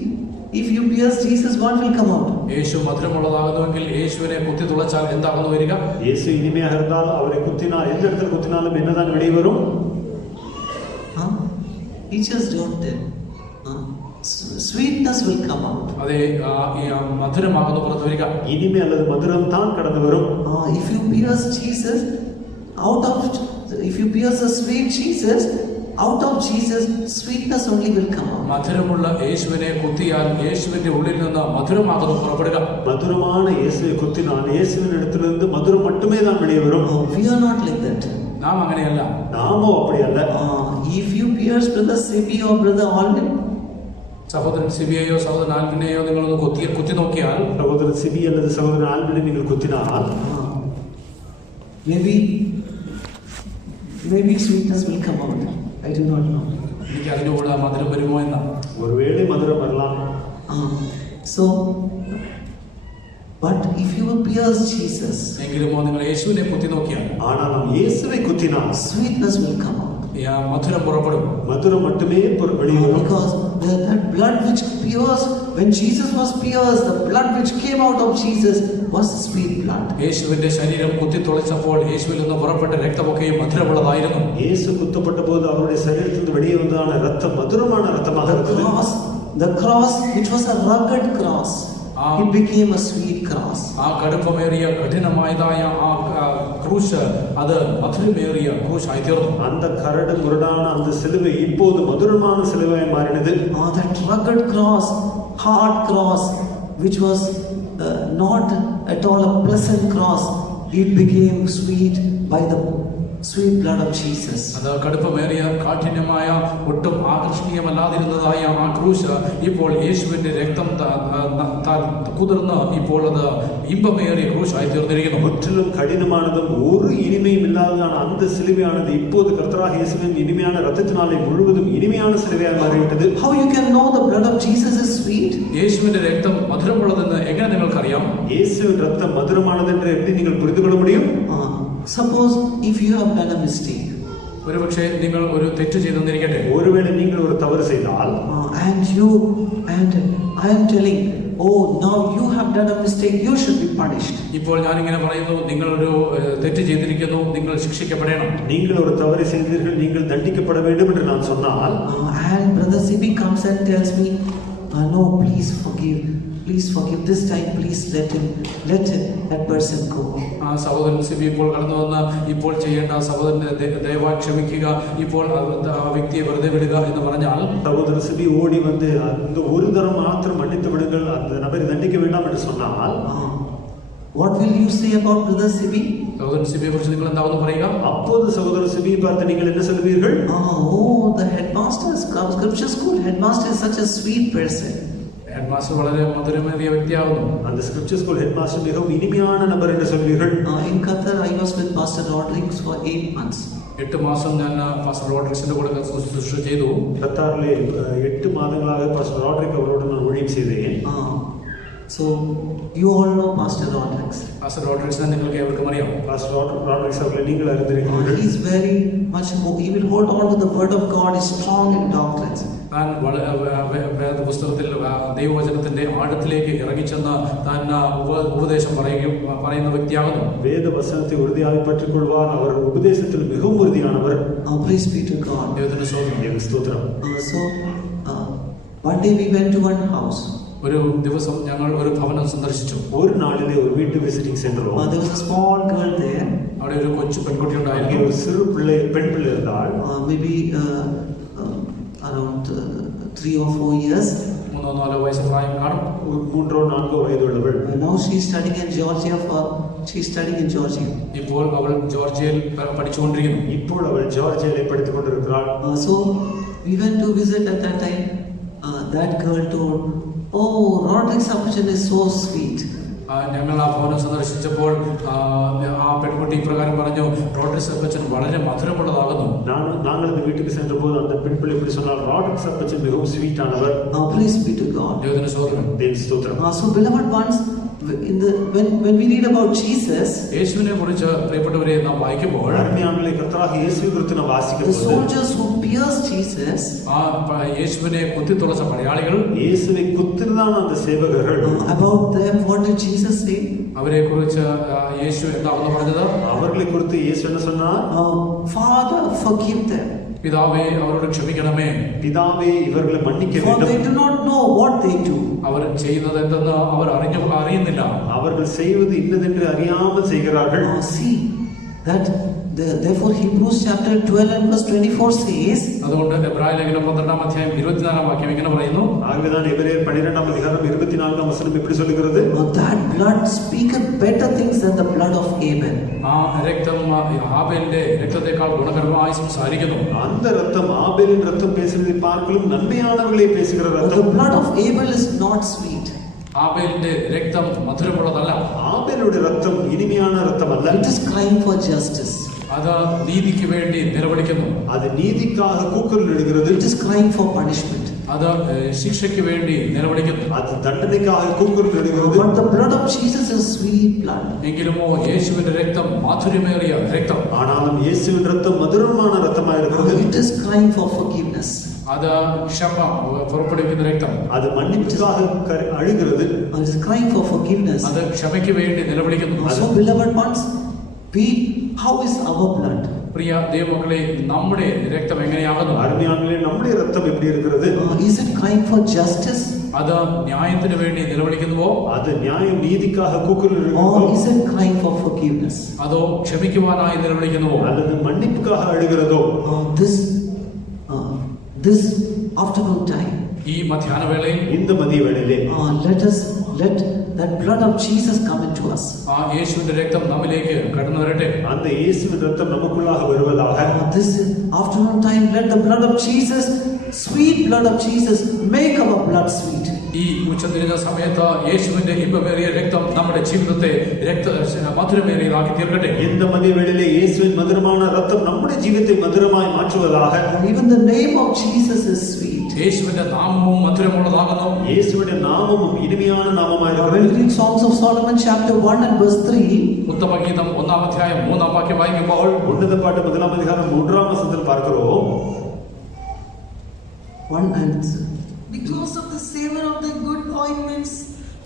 if you pierce Jesus, what will come out? യേശു മധുരമുള്ളതാകുന്നുവെങ്കിൽ യേശുവിനെ കുത്തി തുളച്ചാൽ എന്താകുന്നു വരിക? இயேசு இனிமையாக இருந்தால் அவரை குத்தினால் எந்த இடத்துல குத்தினாலும் என்னதான் வெளியே வரும்? Teachers don't tell. Sweetness will come out. അതെ, മധുരമാകുന്നു പുറത്തു വരിക. இனிமை அல்லது மதுரம் தான் கடந்து வரும். If you pierce Jesus, if you pierce the sweet Jesus, out of Jesus, sweetness only will come out. മധുരമുള്ള യേശുവിനെ കുത്തിയാൽ യേശുവിന്റെ ഉള്ളിൽ നിന്ന് മധുരമാകുന്നു പുറപ്പെടുക. மதுரமான இயேசுவை குத்தினால் இயேசுவின் இடத்திலிருந்து மதுரம் மட்டுமே தான் வெளியே வரும். We are not like that. നാം അങ്ങനെയല്ല. நாமோ அப்படி அல்ல. If you pierce brother Sibi or brother Alvin, സഹോദരൻ സിബിയെയോ സഹോദരൻ ആൽവിനെയോ നിങ്ങളൊന്ന് കുത്തി നോക്കിയാൽ, சகோதரன் சிபி அல்லது சகோதரன் ஆல்பினை நீங்கள் குத்தினால் maybe sweetness will come out. I do not know. എനിക്ക് അതിന്റെ കൂടെ മധുരം വരുമോ എന്നാണ്. ஒருவேளை மதுரம் வரலாம். So, but if you pierce Jesus, എങ്കിലുമോ നിങ്ങൾ യേശുവിനെ കുത്തി നോക്കിയാൽ, ஆனால் நாம் இயேசுவை குத்தினால் sweetness will come out. മധുരം പുറപ്പെടും. மதுரம் மட்டுமே வெளியே வரும். Because that blood which pierced, when Jesus was pierced, the blood which came out of Jesus was sweet blood. യേശുവിന്റെ ശരീരം കുത്തി തുളച്ചപ്പോൾ യേശുവിൽ നിന്ന് പുറപ്പെട്ട രക്തമൊക്കെയും മധുരമുള്ളതായിരുന്നു. இயேசு குத்தப்பட்ட போது அவருடைய சரீரத்திலிருந்து வெளியே வந்ததான ரத்தம் மதுரமான ரத்தமாக இருந்தது. The cross which was a rugged cross, it became a sweet cross. ആ കടുപ്പമേറിയ കഠിനമായതായ ആ ക്രൂശ് അത് മധുരമേറിയ ക്രൂശായി തീർന്നു. அந்த கரடு முரடான அந்த சிலுவை இப்போது மதுரமான சிலுவையாய் மாறினது. That rugged cross, hard cross, which was not at all a pleasant cross, it became sweet by the sweet blood of Jesus. അത് കടുപ്പമേറിയ കാഠിന്യമായ ഒട്ടും ആകർഷണീയമല്ലാതിരുന്നതായ ആ ക്രൂശ് ഇപ്പോൾ യേശുവിന്റെ രക്തം കുതിർന്ന് ഇപ്പോൾ അത് ഇമ്പമേറിയ ക്രൂശായി തീർന്നിരിക്കുന്നു. முற்றிலும் கடினமானதும் ஒரு இனிமையும் இல்லாததான அந்த சிலுவையானது இப்போது கர்த்தராகிய இயேசுவின் இனிமையான ரத்தத்தினாலே முழுவதும் இனிமையான சிலுவையாய் மாறிவிட்டது. How you can know the blood of Jesus is sweet? യേശുവിന്റെ രക്തം മധുരമുള്ളതെന്ന് എങ്ങനെ നിങ്ങൾക്കറിയാം? இயேசுவின் ரத்தம் மதுரமானது என்று எப்படி நீங்கள் புரிந்து கொள்ள முடியும்? Suppose if you have done a mistake ഒരുപക്ഷെ നിങ്ങൾ ഒരു തെറ്റ് ചെയ്തെന്നിരിക്കട്ടെ. ஒருவேளை நீங்கள் ஒரு தவறு செய்தால் and I am telling, oh, now you have done a mistake, you should be punished. ഇപ്പോൾ ഞാനിങ്ങനെ പറയുന്നു, നിങ്ങളൊരു തെറ്റ് ചെയ്തിരിക്കുന്നു, നിങ്ങൾ ശിക്ഷിക്കപ്പെടണം. நீங்கள் ஒரு தவறு செய்தீர்கள், நீங்கள் தண்டிக்கப்பட வேண்டும் என்று நான் சொன்னால், and Brother Sibi comes and tells me, no, please forgive this time, please let that person go. സഹോദരൻ സിബി ഇപ്പോൾ കടന്നു വന്ന് ഇപ്പോൾ ചെയ്യേണ്ട സഹോദരനെ ദയവായി ക്ഷമിക്കുക, ഇപ്പോൾ ആ വ്യക്തിയെ വെറുതെ വിടുക എന്ന് പറഞ്ഞാൽ, சகோதரர் சிபி ஓடி வந்து அந்த ஒரு தரம் மாத்திரம் மன்னித்து விடுங்கள், அந்த நபரை தண்டிக்க வேண்டாம் என்று சொன்னால், what will you say about Brother Sibi? സഹോദരൻ സിബിയെ കുറിച്ച് നിങ്ങൾ എന്താണെന്ന് പറയുക? அப்போது சகோதரர் சிபியை பார்த்து நீங்கள் என்ன சொல்வீர்கள்? The headmaster, scripture school headmaster is such a sweet person. Headmaster വളരെ മധുരമേറിയ വ്യക്തിയാകുന്നു. அந்த ஸ்கிரிப்சர் ஸ்கூல் ஹெட்மாஸ்டர் மிகவும் இனிமையான நபர் என்று சொல்வீர்கள். In Qatar I was with Pastor Rodriguez for 8 months. 8 മാസം ഞാൻ പാസ്റ്റർ റോഡ്രിക്സിന്റെ കൂടെ ശുശ്രൂഷ ചെയ്തു. ഖത്താറിലെ 8 മാதங்களாக பாஸ்டர் ராட்ரிக் அவரோடு நான் ஊழியம் செய்தேன். So you all know Pastor Rodriguez. Pastor റോഡ്രിക്സിനെ നിങ്ങൾക്ക് ഏവർക്കും അറിയാം. பாஸ்டர் ராட்ரிக்ஸ் அவர்களை நீங்கள் அறிந்திருக்கிறீர்கள். He is very much he will hold on to the word of God, is strong in doctrines. താൻ പുസ്തകത്തിൽ ദൈവവചനത്തിന്റെ ആഴത്തിലേക്ക് ഇറങ്ങിച്ചെന്ന് താൻ ഉപദേശം പറയുന്ന വ്യക്തിയാകുന്നു. വേദവചനത്തെ ഉறுதியாக പற்றிക്കൊള്ളുവാൻ അവർ ഉപദേശത്തിൽ മിகவும் ഉறுதியானவர். Praise be to God. ദൈവത്തിന് സ്തോത്രം. So one day we went to one house. ഒരു ദിവസം ഞങ്ങൾ ഒരു ഭവനം സന്ദർശിച്ചു. ഒരു നാളിലെ ഒരു വീട്ടു വിസിറ്റിംഗ് സെന്ററിൽ there was a small girl there. അവിടെ ഒരു കൊച്ചു പെൺകുട്ടി ഉണ്ടായിരുന്നു. ഒരു ചെറു പെൺപിള്ളை இருந்தாள். Maybe around 3 or 4 years. 3-4 വയസ്സ് പ്രായം കാണും. 3-4 വയസ്സുള്ളവൾ. Now she is studying in Georgia. ഇപ്പോൾ അവൾ ജോർജിയയിൽ പഠിച്ചുകൊണ്ടിരിക്കുന്നു. ഇപ്പോൾ അവൾ ജോർജിയയിൽ പഠിച്ചുകൊണ്ടിരിക്കുകയാണ്. So we went to visit at that time. That girl told, oh, Rodriguez Appachan is so sweet. ഞങ്ങൾ ആ ഭവനം സന്ദർശിച്ചപ്പോൾ ആ പെൺകുട്ടി ഇപ്രകാരം പറഞ്ഞു, റോഡ്രിക്സ് അപ്പച്ചൻ വളരെ മധുരമുള്ളതാകുന്നു. நாங்கள் அந்த வீட்டுக்கு சென்றபோது அந்த பெண் பிள்ளை இப்படி சொன்னால், ராட்ரிக்ஸ் அப்பச்சன் மிகவும் ஸ்வீட் ஆனவர். Praise be to God. தேவனுடைய ஸ்தோத்திரம். So beloved ones, when we read about Jesus, യേശുവിനെ കുറിച്ച് പ്രിയപ്പെട്ടവരെ നാം വായിക്കുമ്പോൾ, അരുമയാനങ്ങളെ കർത്താവ് യേശുവിനെ കുറിച്ച് നാം വായിക്കുമ്പോൾ, the soldiers who pierced Jesus, ആ യേശുവിനെ കുത്തിത്തുളച്ച പടയാളികൾ, യേശുവിനെ കുത്തിരുന്ന அந்த சேவகர்கள், about them what did Jesus say? അവരെ കുറിച്ച് യേശു എന്താണെന്ന് പറഞ്ഞത്? അവരെ കുറിച്ച് യേശു என்ன சொன்னார்? Father, forgive them. പിതാവേ അവരോട് ക്ഷമിക്കണമേ. പിതാവേ ഇവരെ മன்னிக்க For they do not know what they do. അവർ ചെയ്യുന്നത് എന്തെന്ന് അവർ അറിയുന്നില്ല. അവർ ചെയ്യുന്നത് ഇന്നതെന്ന് അറിയാமல் செய்கிறார்கள். See that therefore Hebrews chapter 12 and verse 24 says, അതുകൊണ്ട് എബ്രായ ലേഖനം 12 അധ്യായം 24 വാക്യം ഇങ്ങനെ പറയുന്നു. ആകവേதான் എബ്രായർ 12 അധ്യായം 24 വചനം எப்படி சொல்கிறது? That blood speaketh better things than the blood of Abel. ആ രക്തം ആബേലിന്റെ രക്തത്തെക്കാൾ ഗുണകരമായി സംസാരിക്കുന്നു. அந்த ரத்தம் ஆபேலின் ரத்தம் பேசுவதை பார்க்கலும் நன்மையானவர்களே பேசுகிற ரத்தம். The blood of Abel is not sweet. ആബേലിന്റെ രക്തം മധുരമുള്ളതല്ല. ആബേലുടെ രക്തം ഇനിമയാണ് രക്തമല്ല. It is crying for justice. അത് നീതിക്ക് വേണ്ടി നിലവിളിക്കുന്നു. അത് നീതിക്കാக കൂക്കുരലിടുகிறது. It is crying for punishment. അത് ശിക്ഷയ്ക്ക് വേണ്ടി നിലവിളിക്കുന്നു. അത് ദണ്ഡനയ്ക്കാக കൂക്കുരലിടുகிறது. But the blood of Jesus is sweet blood. എങ്കിലുമോ യേശുവിന്റെ രക്തം മാധുര്യമേറിയ രക്തം. ആനാലും യേശുവിന്റെ രക്തം മധുരமான രക്തമായിരിക്കുന്നത്. It is crying for forgiveness. അത് ക്ഷമ പുറപ്പെടുവിക്കുന്ന രക്തം. അത് മன்னிப்புக்காக അഴുகிறது. It is crying for forgiveness. അത് ക്ഷമയ്ക്ക് വേണ്ടി നിലവിളിക്കുന്നു. So beloved ones, how is our blood? പ്രിയ ദൈവമക്കളെ, നമ്മുടെ രക്തം എങ്ങനെയാകുന്നു? അരുമയാനങ്ങളെ, നമ്മുടെ രക്തം எப்படி இருக்கிறது? Is it crying for justice? അത് ന്യായത്തിന് വേണ്ടി നിലവിളിക്കുന്നുവോ? അത് ന്യായം നീതിക്കാக കൂക്കുരലിടുന്നുവോ? Or is it crying for forgiveness? അതോ ക്ഷമിക്കുവാനായി നിലവിളിക്കുന്നുവോ? அல்லது மன்னிப்புக்காக அழுகிறதோ? This afternoon time, ഈ മധ്യാഹ്ന വേളയിൽ, இந்த மதிய வேளையிலே, let that blood of Jesus come into us. ആ യേശുവിന്റെ രക്തം നമ്മിലേക്ക് കടന്നു വരട്ടെ. அந்த இயேசுவின் ரத்தம் நமக்குள்ளாக வருவதாக. This afternoon time, let the blood of Jesus, sweet blood of Jesus, make our blood sweet. ഈ ഉച്ചതിരിഞ്ഞ സമയത്ത് യേശുവിന്റെ ഇമ്പമേറിയ രക്തം നമ്മുടെ ജീവിതത്തെ മധുരമേറിയതാക്കി തീർക്കട്ടെ. இந்த மதிய வேளையிலே இயேசுவின் மதுரமான ரத்தம் நம்முடைய ஜீவிதத்தை மதுரமாய் மாற்றுவதாக. Even the name of Jesus is sweet. യേശുവിന്റെ നാമവും മധുരമുള്ളതാകുന്നു. இயேசுவின் நாமமும் இனிமையான நாமமாக When இருக்கிறது. we read Songs of Solomon chapter 1 and verse 3, ഉത്തമഗീതം 1-ാം അധ്യായം 3-ാം വാക്യം വായിക്കുമ്പോൾ உன்னத பாட்டு 1ஆம் அதிகாரம் 3ஆம் வசனத்தில் பார்க்கிறோம். 1 and Because of the savor of thy good ointments,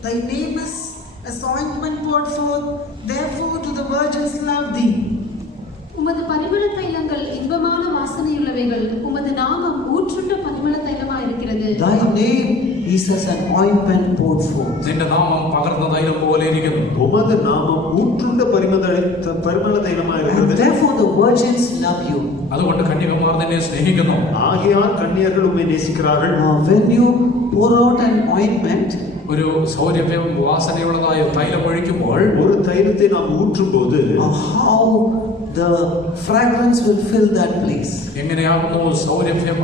thy name is as ointment poured forth, therefore do the virgins love thee. உமது பரிமள தைலங்கள் இன்பமான வாசனையுள்ளவைகள். உமது நாமம் ஊற்றுண்ட பரிமள தைலமாயிருக்கிறது. thy name is as an ointment poured forth. നിന്റെ നാമം പകർന്ന തൈലം പോലെ ഇരിക്കുന്നു. உமது நாமம் ஊற்றுண்ட பரிமள தைலமாக And இருக்கிறது. therefore the virgins love you. അതുകൊണ്ട് കന്യകമാർ നിന്നെ സ്നേഹിക്കുന്നു. ஆகையால் கன்னியர்கள் உம்மை நேசிக்கிறார்கள். When you pour out an ointment, ഒരു സൗരഭ്യവും വാസനയുള്ളതായ തൈലം ഒഴിക്കുമ്പോൾ ஒரு தைலத்தை நாம் ஊற்றும் போது how the fragrance will fill that place. എങ്ങനെയാകുന്നു സൗരഭ്യം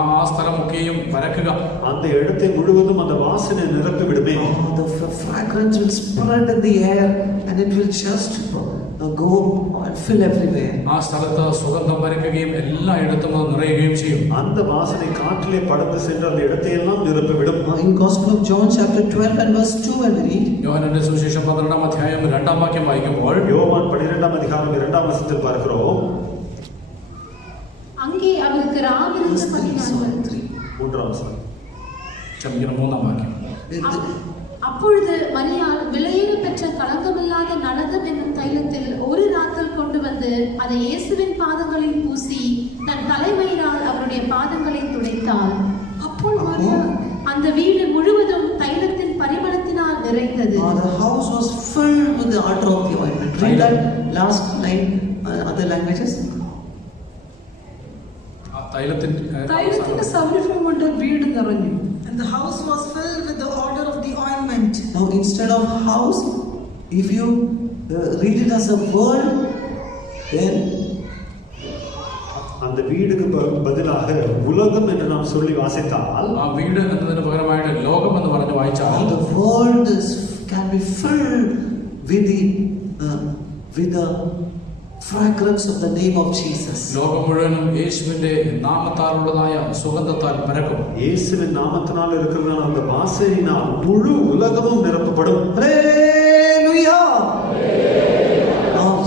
ആ സ്ഥലമൊക്കെയും പരക്കുക. அந்த இடத்தை முழுவதும் அந்த வாசனை நிரப்பி விடுமே. The fragrance will spread in the air and it will just go and fill everywhere. ആ സ്ഥലത്ത് സുഗന്ധം പരക്കുകയും എല്ലായിടത്തും അത് നിറയുകയും ചെയ്യും. அந்த வாசனை காற்றிலே படர்ந்து சென்று அந்த இடத்தை எல்லாம் நிரப்பி விடும். In Gospel of John chapter 12 and verse 2 when we read, യോഹന്നാന്റെ സുവിശേഷം 12-ാം അധ്യായം 2-ാം വാക്യം വായിക്കുമ്പോൾ யோவான் 12ஆம் அதிகாரம் 2ஆம் வசனத்தில் பார்க்கிறோம். அங்கே அவருக்கு verse ராவிருந்த 3, 14 3ஆம் வசனம். ക്ഷമിക്കണം 3-ാം വാക്യം. அப்பொழுது மரியாள் விலையேற பெற்ற களங்கமில்லாத நலதம் என்னும் தைலத்தில் ஒரு ராத்தல் கொண்டு வந்து அதை இயேசுவின் பாதங்களில் பூசி தன் தலைமயிரால் அவருடைய பாதங்களை துடைத்தாள். അപ്പോൾ മറിയ அந்த வீடு முழுவதும் தைலத்தின் பரிமளத்தினால் நிறைந்தது. the house was filled with the odor of the ointment. Read that last line, other languages. തൈലത്തിന്റെ സൗരഭ്യം കൊണ്ട് വീട് നിറഞ്ഞു. And the house was filled with the odor of the ointment. Now instead of house, if you read it as a word, then அந்த வீடுக்கு பதிலாக உலகம் என்று நாம் சொல்லி வாசித்தால் ആ വീട് എന്നതിന് പകരമായിട്ട് ലോകം എന്ന് പറഞ്ഞു വായിച്ചാൽ the world can be filled with the fragrance of the name of Jesus. ലോകം മുഴുവനും യേശുവിന്റെ നാമത്താലുള്ളതായ സുഗന്ധത്താൽ പരക്കും. இயேசுவின் நாமத்தினால் இருக்கிறதான அந்த வாசனையினால் முழு உலகமும் நிரப்பப்படும். Hallelujah!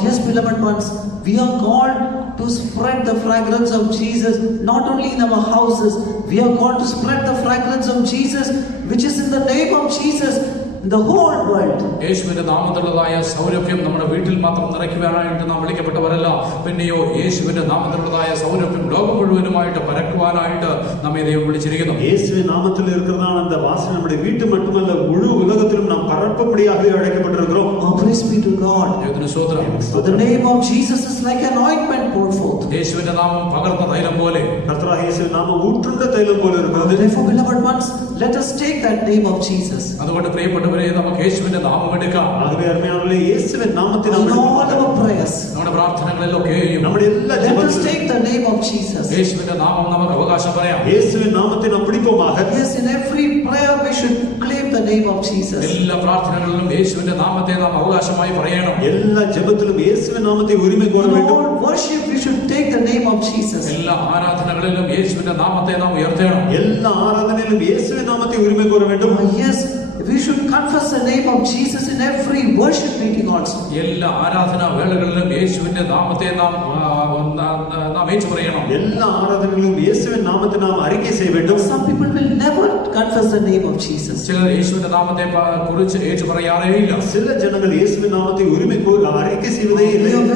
Yes, beloved ones, we are called to spread the fragrance of Jesus not only in our houses, we are called to spread the fragrance of Jesus which is in the name of Jesus in the whole world. യേശുവിന്റെ നാമത്തിലുള്ളതായ സൗരഭ്യം നമ്മുടെ വീട്ടിൽ മാത്രം നിറയ്ക്കുവാനായിട്ട് നാം വിളിക്കപ്പെട്ടവരല്ല, പിന്നെയോ യേശുവിന്റെ നാമത്തിലുള്ളതായ സൗരഭ്യം ലോകം മുഴുവനുമായിട്ട് പരക്കുവാനായിട്ട് നമ്മെ ദൈവം വിളിച്ചിരിക്കുന്നു. இயேசுவின் நாமத்தில் இருக்கிறதான அந்த வாசனை நம்முடைய வீட்டு மட்டுமல்ல முழு உலகத்திலும் நாம் பரப்பும்படியாக அழைக்கப்பட்டிருக்கிறோம். Praise be to God. ദൈവത്തിന് സ്തോത്രം. For the name of Jesus is like an ointment poured forth. യേശുവിന്റെ നാമം പകർന്ന തൈലം പോലെ, கர்த்தராகிய இயேசுவின் நாமம் ஊற்றுண்ட தைலம் போல இருக்கிறது. Therefore, beloved ones, let us take that name of Jesus. അതുകൊണ്ട് പ്രിയപ്പെട്ടവരെ നമുക്ക് യേശുവിന്റെ നാമം എടുക്കാം. ஆகவே அருமையானவர்களே, இயேசுவின் நாமத்தை நாம் In all எடுத்துக்கொள்வோம். our prayers, നമ്മുടെ പ്രാർത്ഥനകളിലൊക്കെയും நம்முடைய எல்லா let us ஜெபத்திலும் take the name of Jesus. യേശുവിന്റെ നാമം നമുക്ക് അവകാശം പറയാം. இயேசுவின் நாமத்தை நாம் பிடிப்போமாக. Yes, in every prayer we should claim the name of Jesus. എല്ലാ പ്രാർത്ഥനകളിലും യേശുവിന്റെ നാമത്തെ നാം അവകാശമായി പറയണം. எல்லா ஜெபத்திலும் இயேசுவின் நாமத்தை உரிமை கோர In வேண்டும். all worship we should take the name of Jesus. എല്ലാ ആരാധനകളിലും യേശുവിന്റെ നാമത്തെ നാം ഉയർത്തണം. எல்லா ஆராதனையிலும் இயேசுவின் நாமத்தை உரிமை கோர வேண்டும். Yes, we should confess the name of Jesus in every worship meeting also. എല്ലാ ആരാധനാ വേളകളിലും യേശുവിന്റെ നാമത്തെ നാം ഏറ്റു പറയണം. எல்லா ஆராதனைகளிலும் இயேசுவின் நாமத்தை நாம் அறிக்கை செய்ய வேண்டும். Some people will never confess the name of Jesus. ചിലർ യേശുവിന്റെ നാമത്തെ കുറിച്ച് ഏറ്റു പറയാറേയില്ല. சில ஜனங்கள் இயேசுவின் நாமத்தை உரிமை அறிக்கை செய்வதே இல்லை. They are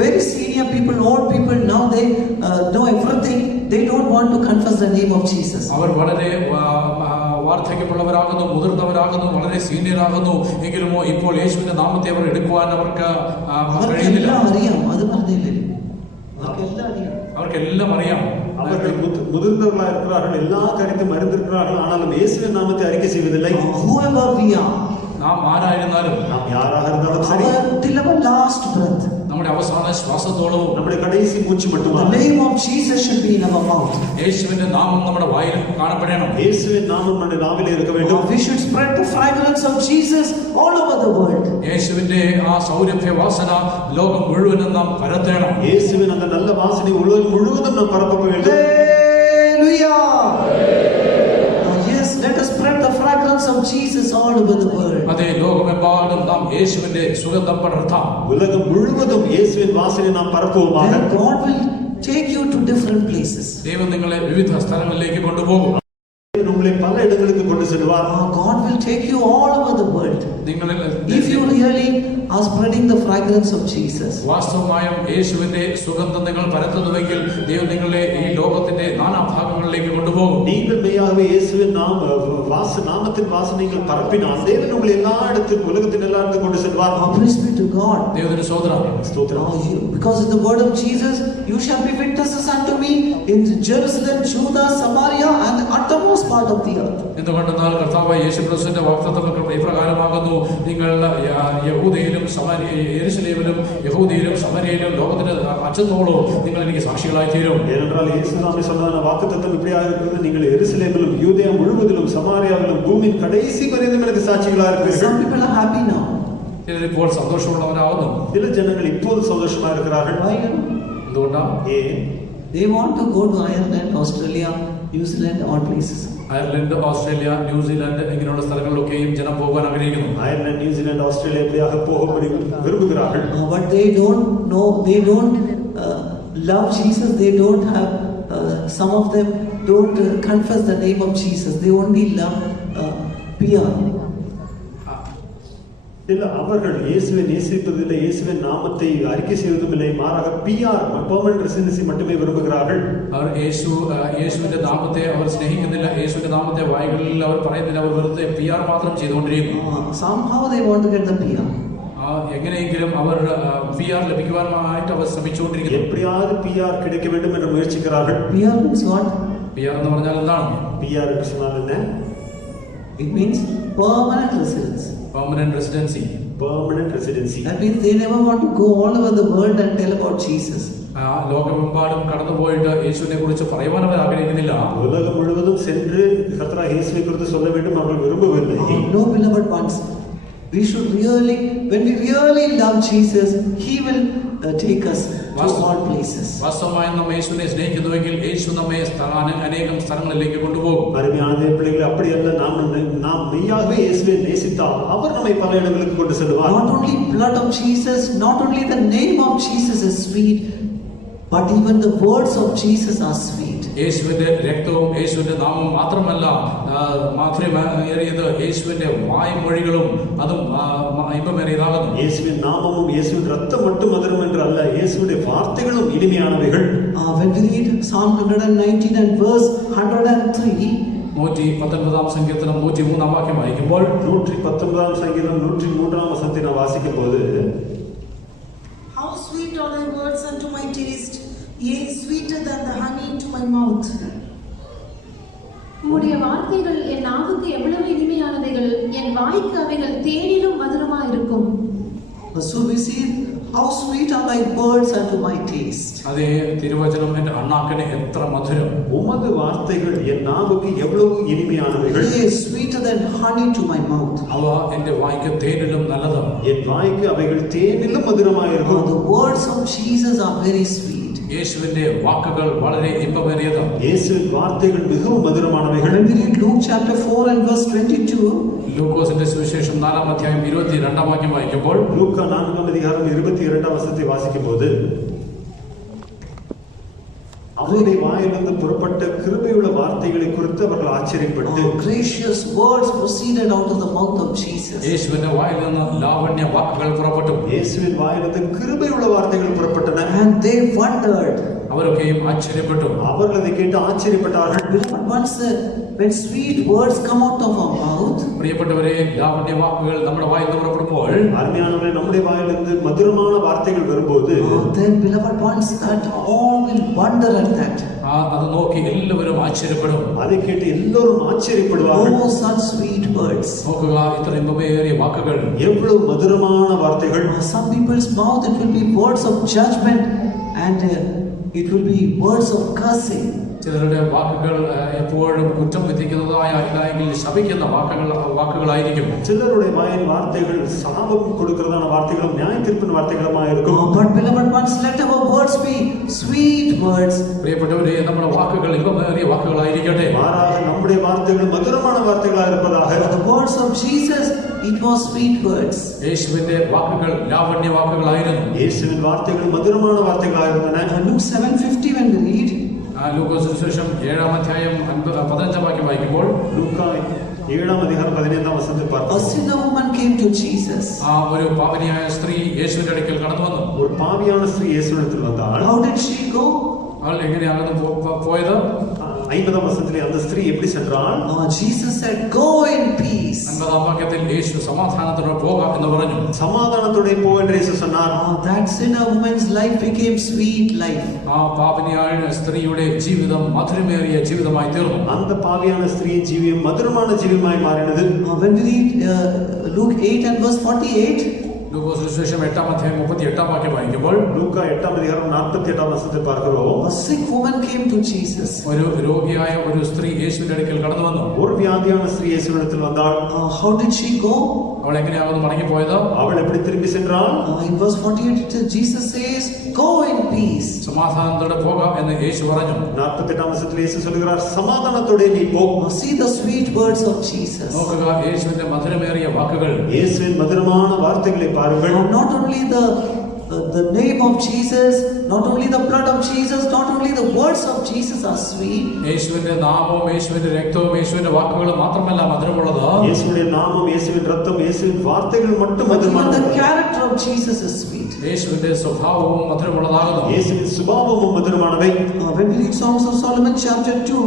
very senior people, old people, now they know everything. They don't want to confess the name of Jesus. അവർ വളരെ വാർദ്ധക്യമുള്ളവരാകുന്നു, മുതിർന്നവരാകുന്നു, വളരെ സീനിയറാകുന്നു. എങ്കിലുമോ ഇപ്പോൾ യേശുവിന്റെ നാമത്തെ അവർ എടുക്കുവാൻ അവർക്ക് കഴിയുന്നില്ല. അവർക്കെല്ലാം അറിയാം. அவர்கள் முதிர்ந்தவர்களாக இருக்கிறார்கள், எல்லா காரியத்தையும் அறிந்திருக்கிறார்கள். ஆனாலும் இயேசுவின் நாமத்தை அறிக்கை செய்வதில்லை. Whoever we are, നാം ആരായിരുന്നാലും, நாம் யாராக இருந்தாலும் சரி, till our last breath, നമ്മുടെ അവസാന ശ്വാസത്തോളവും நம்முடைய கடைசி மூச்சு the மட்டுமல்ல, name of Jesus should be in our mouth. യേശുവിന്റെ നാമം നമ്മുടെ വായിൽ കാണപ്പെടണം. இயேசுவின் நாமம் நம்முடைய நாவிலே இருக்க வேண்டும். We should spread the fragrance of Jesus all over the world. യേശുവിന്റെ ആ സൗരഭ്യ വാസന ലോകം മുഴുവനും നാം പരത്തണം. இயேசுவின் அந்த நல்ல வாசனை உலகம் முழுவதும் நாம் பரப்ப வேண்டும். Hallelujah. Yes, let us spread the fragrance of Jesus all over the world. അതേ, ലോകമെമ്പാടും നാം യേശുവിന്റെ സുഗന്ധം പടർത്താം. உலகம் முழுவதும் இயேசுவின் வாசனை நாம் பரப்புவோமாக. Then God will take you to different places. ദൈവം നിങ്ങളെ വിവിധ സ്ഥലങ്ങളിലേക്ക് കൊണ്ടുപോകും. உங்களை பல இடங்களுக்கு கொண்டு செல்வார். God will take you all over the world. നിങ്ങളിൽ If you really are spreading the fragrance of Jesus. വാസ്തവമായും യേശുവിന്റെ സുഗന്ധം നിങ്ങൾ പരത്തുന്നുവെങ്കിൽ ദൈവം നിങ്ങളെ ഈ ലോകത്തിന്റെ നാനാഭാഗങ്ങളിലേക്ക് കൊണ്ടുപോകും. நீங்கள் மெய்யாகவே இயேசுவின் நாமத்தின் வாசனைகள் பரப்பினால் தேவன் உங்களை எல்லா இடத்துக்கும் உலகத்தின் எல்லா இடத்துக்கும் கொண்டு செல்வார். Praise be to God. ദൈവത്തിന് സ്തോത്രം. Because of the word of Jesus, you shall be witnesses unto me in Jerusalem, Judah, Samaria, and the uttermost part of the earth. എന്തുകൊണ്ടെന്നാൽ കർത്താവായ യേശുക്രിസ്തുവിന്റെ വാഗ്ദത്തങ്ങൾ ഇപ്രകാരമാകുന്നു: നിങ്ങൾ യഹൂദയിലും യെരുശലേമിലും യഹൂദയിലും സമരിയയിലും ലോകത്തിന്റെ അറ്റത്തോളം നിങ്ങൾ എനിക്ക് സാക്ഷികളായി തീരും. ஏனென்றால் இயேசுதாமே சொன்ன வாக்குத்தத்தம் இப்படியாக இருக்கிறது: நீங்கள் எருசலேமிலும் யூதேயா முழுவதிலும் சமாரியாவிலும் பூமியின் கடைசி வரையிலும் எனக்கு சாட்சிகளாக இருப்பீர்கள். Some people are happy now. ചിലർ ഇപ്പോൾ സന്തോഷമുള്ളവരാകുന്നു. சில ஜனங்கள் இப்போது சந்தோஷமா இருக்கிறார்கள். Why? എന്തുകൊണ്ടാണ്? They want to go to Ireland, Australia, New Zealand, all places. Ireland, Australia, New Zealand ഇങ്ങനെയുള്ള സ്ഥലങ്ങളിലൊക്കെയും ജനം പോകാൻ ആഗ്രഹിക്കുന്നു. அயர்லாந்து, நியூசிலாந்து, ஆஸ்திரேலியா இப்படியாக போகும்படி விரும்புகிறார்கள். But they don't know, they don't love Jesus. They don't have, some of them don't confess the name of Jesus. They only love PR. இல்ல, அவர்கள் இயேசுவை நேசிப்பதில்லை, இயேசுவின் நாமத்தை அறிக்கை செய்வதும் இல்லை, மாறாக PR பெர்மனன்ட் ரெசிடென்சி மட்டுமே விரும்புகிறார்கள். അവർ യേശുവിന്റെ നാമത്തെ അവർ സ്നേഹിക്കുന്നില്ല, യേശുവിന്റെ നാമത്തെ വായികളിൽ അവർ പറയുന്നില്ല, അവർ വെറുതെ PR മാത്രം ചെയ്തുകൊണ്ടിരിക്കുന്നു. Somehow they want to get the PR. എങ്ങനെയെങ്കിലും അവർ PR ലഭിക്കുവാനായിട്ട് അവർ ശ്രമിച്ചുകൊണ്ടിരിക്കുന്നു. எப்படியாவது PR கிடைக்க வேண்டும் என்று முயற்சிக்கிறார்கள். PR means what? PR എന്ന് പറഞ്ഞാൽ എന്താണ്? PR என்று சொன்னால் என்ன? It means permanent residence. Permanent residency. Permanent residency. That means they never want to go all over the world and tell about Jesus. ലോകമെമ്പാടും കടന്നുപോയിട്ട് യേശുവിനെ കുറിച്ച് പറയുവാൻ അവർ ആഗ്രഹിക്കുന്നില്ല. உலகம் முழுவதும் சென்று கர்த்தராகிய இயேசுவை குறித்து சொல்ல வேண்டும் அவர்கள் விரும்பவில்லை. No, beloved ones, we should really, when we really love Jesus, He will take us to all places. വാസ്തവമായി നാം യേശുവിനെ സ്നേഹിക്കുന്നുവെങ്കിൽ യേശു നമ്മെ അനേകം സ്ഥലങ്ങളിലേക്ക് കൊണ്ടുപോകും. அருமையான பிள்ளைகளை, அப்படி அல்ல, நாம் மெய்யாகவே இயேசுவை நேசித்தால் அவர் நம்மை பல இடங்களுக்கு கொண்டு செல்வார். Not only blood of Jesus, not only the name of Jesus is sweet, but even the words of Jesus are sweet. യേശുവിന്റെ രക്തവും യേശുവിന്റെ നാമം മാത്രമല്ല മാധുര്യമേറിയത്, യേശുവിന്റെ വായ്മൊഴികളും അതും ഇമ്പമേറിയതാകുന്നു. இயேசுவின் நாமமும் இயேசுவின் ரத்தம் மட்டும் மதுரம் என்று அல்ல, இயேசுவின் வார்த்தைகளும் இனிமையானவைகள். When we read Psalm 119 and verse 103, 119 സങ്കീർത്തനം 103 വാക്യം വായിക്കുമ്പോൾ, 119 சங்கீதம் 103 வசனத்தை நான் வாசிக்கும் போது, How sweet are thy words unto my taste, yea, sweeter than the honey to my mouth. உம்முடைய வார்த்தைகள் என் நாவுக்கு எவ்வளவு இனிமையானவைகள், என் வாய்க்கு அவைகள் தேனிலும் மதுரமா இருக்கும். so we see how sweet are thy words unto my taste. അതേ, തിരുവചനം എന്റെ അണ്ണാക്കിന് എത്ര മധുരം. உமது வார்த்தைகள் என் நாவுக்கு எவ்வளவு இனிமையானவைகள். Yea, sweeter than honey to my mouth. അവ എന്റെ വായ്ക്ക് തേനിലും നല്ലതാണ്. என் வாய்க்கு அவைகள் தேனிலும் மதுரமாயிருக்கும். The words of Jesus are very sweet. യേശുവിന്റെ വാക്കുകൾ വളരെ ഇമ്പമേറിയതാണ്. இயேசுவின் வார்த்தைகள் மிகவும் மதுரமானவைகள். When we read Luke chapter 4 and verse 22, ലൂക്കോസിന്റെ സുവിശേഷം 4-ാം അധ്യായം 22-ാം വാക്യം വായിക്കുമ്പോൾ, லூக்கா 4-ாம் அதிகாரம் 22-ாம் வசனத்தை வாசிக்கும் போது, அவருடைய வாயிலிருந்து புறப்பட்ட கிருபையுள்ள வார்த்தைகளை குறித்து அவர்கள் ஆச்சரியப்பட்டு, gracious words proceeded out of the mouth of Jesus. യേശുവിന്റെ വായിൽ നിന്ന് ലാവണ്യ വാക്കുകൾ പുറപ്പെട്ടു. இயேசுவின் வாயிலிருந்து கிருபையுள்ள வார்த்தைகள் புறப்பட்டன. And they wondered. അവരൊക്കെയും ആശ്ചര്യപ്പെട്ടു. அவர்கள் அதை கேட்டு ஆச்சரியப்பட்டார்கள். Beloved ones, when sweet words come out of our mouth, പ്രിയപ്പെട്ടവരെ, ലാവണ്യ വാക്കുകൾ നമ്മുടെ വായിൽ നിന്ന് പുറപ്പെടുമ്പോൾ, அருமையானவர்களே, நம்முடைய வாயிலிருந்து மதுரமான வார்த்தைகள் வரும்போது, then beloved ones, that all will wonder at that. അത് നോക്കി എല്ലാവരും ആശ്ചര്യപ്പെടും. அதை கேட்டு எல்லோரும் ஆச்சரியப்படுவார்கள். Oh, such sweet words. നോക്കുക, ഇത്ര ഇമ്പമേറിയ വാക്കുകൾ, எவ்வளவு மதுரமான வார்த்தைகள். Some people's mouth, it will be words of judgment and it will be words of cursing. ചിലരുടെ വാക്കുകൾ എപ്പോഴും കുറ്റം വിധിക്കുന്നതായ ഇല്ലെങ്കിൽ ശപിക്കുന്ന വാക്കുകളായിരിക്കും. சிலருடைய வாயின் வார்த்தைகள் சாபம் கொடுக்கிறதான வார்த்தைகளும் நியாய தீர்ப்பின் வார்த்தைகளுமா இருக்கும். But beloved ones, let our words be sweet words. പ്രിയപ്പെട്ടവരെ, നമ്മുടെ വാക്കുകൾ ഇമ്പമേറിയ വാക്കുകളായിരിക്കട്ടെ. மாறாக நம்முடைய வார்த்தைகள் மதுரமான வார்த்தைகளாக இருப்பதாக. The words of Jesus, it was sweet words. യേശുവിന്റെ വാക്കുകൾ ലാവണ്യ വാക്കുകളായിരുന്നു. இயேசுவின் வார்த்தைகள் மதுரமான வார்த்தைகளாக இருந்தன. Luke 7:50 when we read, ലൂക്കോസ് സുവിശേഷം 7-ാം അധ്യായം 15-ാം വാക്യം വായിക്കുമ്പോൾ லூக்கா 7-ാം അധ്യായം 15-ാം വചനത്തിൽ a பார்க்கிறோம். sinner woman came to Jesus. ഒരു പാപിനിയായ സ്ത്രീ യേശുവിന്റെ അടുക്കൽ കടന്നു വന്നു. ஒரு பாவியான ஸ்திரீ இயேசுவிடத்தில் வந்தாள். How did she go? അവൾ എങ്ങനെയാകുന്നു പോയത്? 50-ാം വചനത്തിലെ அந்த ஸ்திரீ எப்படி சென்றாள்? Jesus said, "Go in peace." 50-ാം വാക്യത്തിൽ യേശു സമാധാനത്തോടെ പോകാം എന്ന് പറഞ്ഞു. சமாதானத்தோட போ என்று இயேசு சொன்னார். That sinner woman's life became sweet life. ആ പാപിനിയായ സ്ത്രീയുടെ ജീവിതം മധുരമേറിയ ജീവിതമായി തീർന്നു. அந்த பாவியான ஸ்திரீயின் ஜீவியம் மதுரமான ஜீவியமாய் மாறினது. When we read Luke 8 and verse 48, ലൂക്കോസ് സുവിശേഷം 8-ാം അധ്യായം 38-ാം വാക്യം വായിക്കുമ്പോൾ லூக்கா 8-ാം അധ്യായം 48-ാം വചനത്തിൽ பார்க்கிறோம். a sick woman came to Jesus. ഒരു രോഗിയായ ഒരു സ്ത്രീ യേശുവിന്റെ അടുക്കൽ കടന്നു വന്നു. ஒரு வியாதியான ஸ்திரீ இயேசுவிடத்தில் வந்தாள். How did she go? അവൾ എങ്ങനെയാകുന്നു മടങ്ങിപ്പോയത്? அவள் எப்படி திரும்பி சென்றாள்? In verse 48, Jesus says, "Go in peace." സമാധാനത്തോടെ പോകാം എന്ന് യേശു പറഞ്ഞു. 48-ാം വചനത്തിൽ യേശു சொல்கிறார், சமாதானத்தோட நீ போ. See the sweet words of Jesus. നോക്കുക യേശുവിന്റെ മധുരമേറിയ വാക്കുകൾ. இயேசுவின் மதுரமான வார்த்தைகளை பாருங்கள். Not only the name of Jesus, not only the blood of Jesus, not only the words of Jesus are sweet. യേശുവിന്റെ നാമവും യേശുവിന്റെ രക്തവും യേശുവിന്റെ വാക്കുകളും മാത്രമല്ല മധുരമുള്ളത്. இயேசுவுடைய நாமம், இயேசுவின் ரத்தம், இயேசுவின் வார்த்தைகள் மட்டும் But even மதுரமானது. the character of Jesus is sweet. യേശുവിന്റെ സ്വഭാവവും മധുരമുള്ളതാകുന്നു. இயேசுவின் சுபாவமும் மதுரமானவை. When we read Songs of Solomon chapter 2,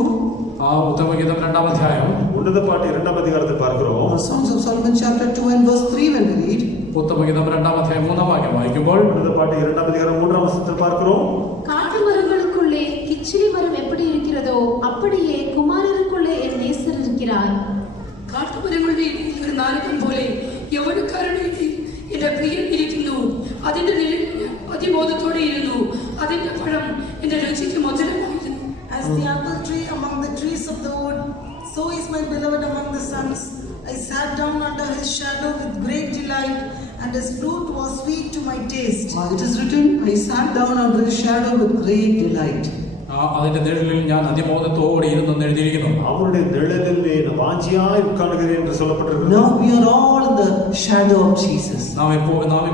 ഉത്തമഗീതം 2-ാം അധ്യായം உன்னத பாட்டு 2-ாம் அதிகாரத்தில் பார்க்கிறோம். Songs of Solomon chapter 2 and verse 3 when we read, ഉത്തമഗീതം 2-ാം അധ്യായം 3-ാം വാക്യം വായിക്കുമ്പോൾ உன்னத பாட்டு 2-ாம் அதிகாரம் 3-ாம் வசனத்தில் பார்க்கிறோம். காட்டு மரங்களுக்குள்ளே கிச்சிலி மரம் எப்படி இருக்கிறதோ அப்படியே குமாரருக்குள்ளே என் நேசர் இருக்கிறார். കാട്ടുമരങ്ങളുടെ ഇടയിൽ ഒരു നാരകം പോലെ യൗവനക്കാരുടെ ഇടയിൽ എന്റെ പ്രിയൻ ഇരിക്കുന്നു. അതിന്റെ നിഴലിൽ അതിബോധത്തോടെ ഇരുന്നു. അതിന്റെ പഴം എന്റെ രുചിക്ക് മധുരമായിരുന്നു. As the apple tree among the trees of the wood, so is my beloved among the sons. I sat down under his shadow with great delight, and his fruit was sweet to my taste. it is written, "I sat down under his shadow with great delight." അതിന്റെ നിഴലിൽ ഞാൻ അതിബോധത്തോടെ ഇരുന്നു എഴുതിയിരിക്കുന്നു. அவருடைய நிழலில் வாஞ்சியாய் உட்கார்கிறேன் என்று சொல்லப்பட்டிருக்கிறது. Now we are all in the shadow of Jesus. നാം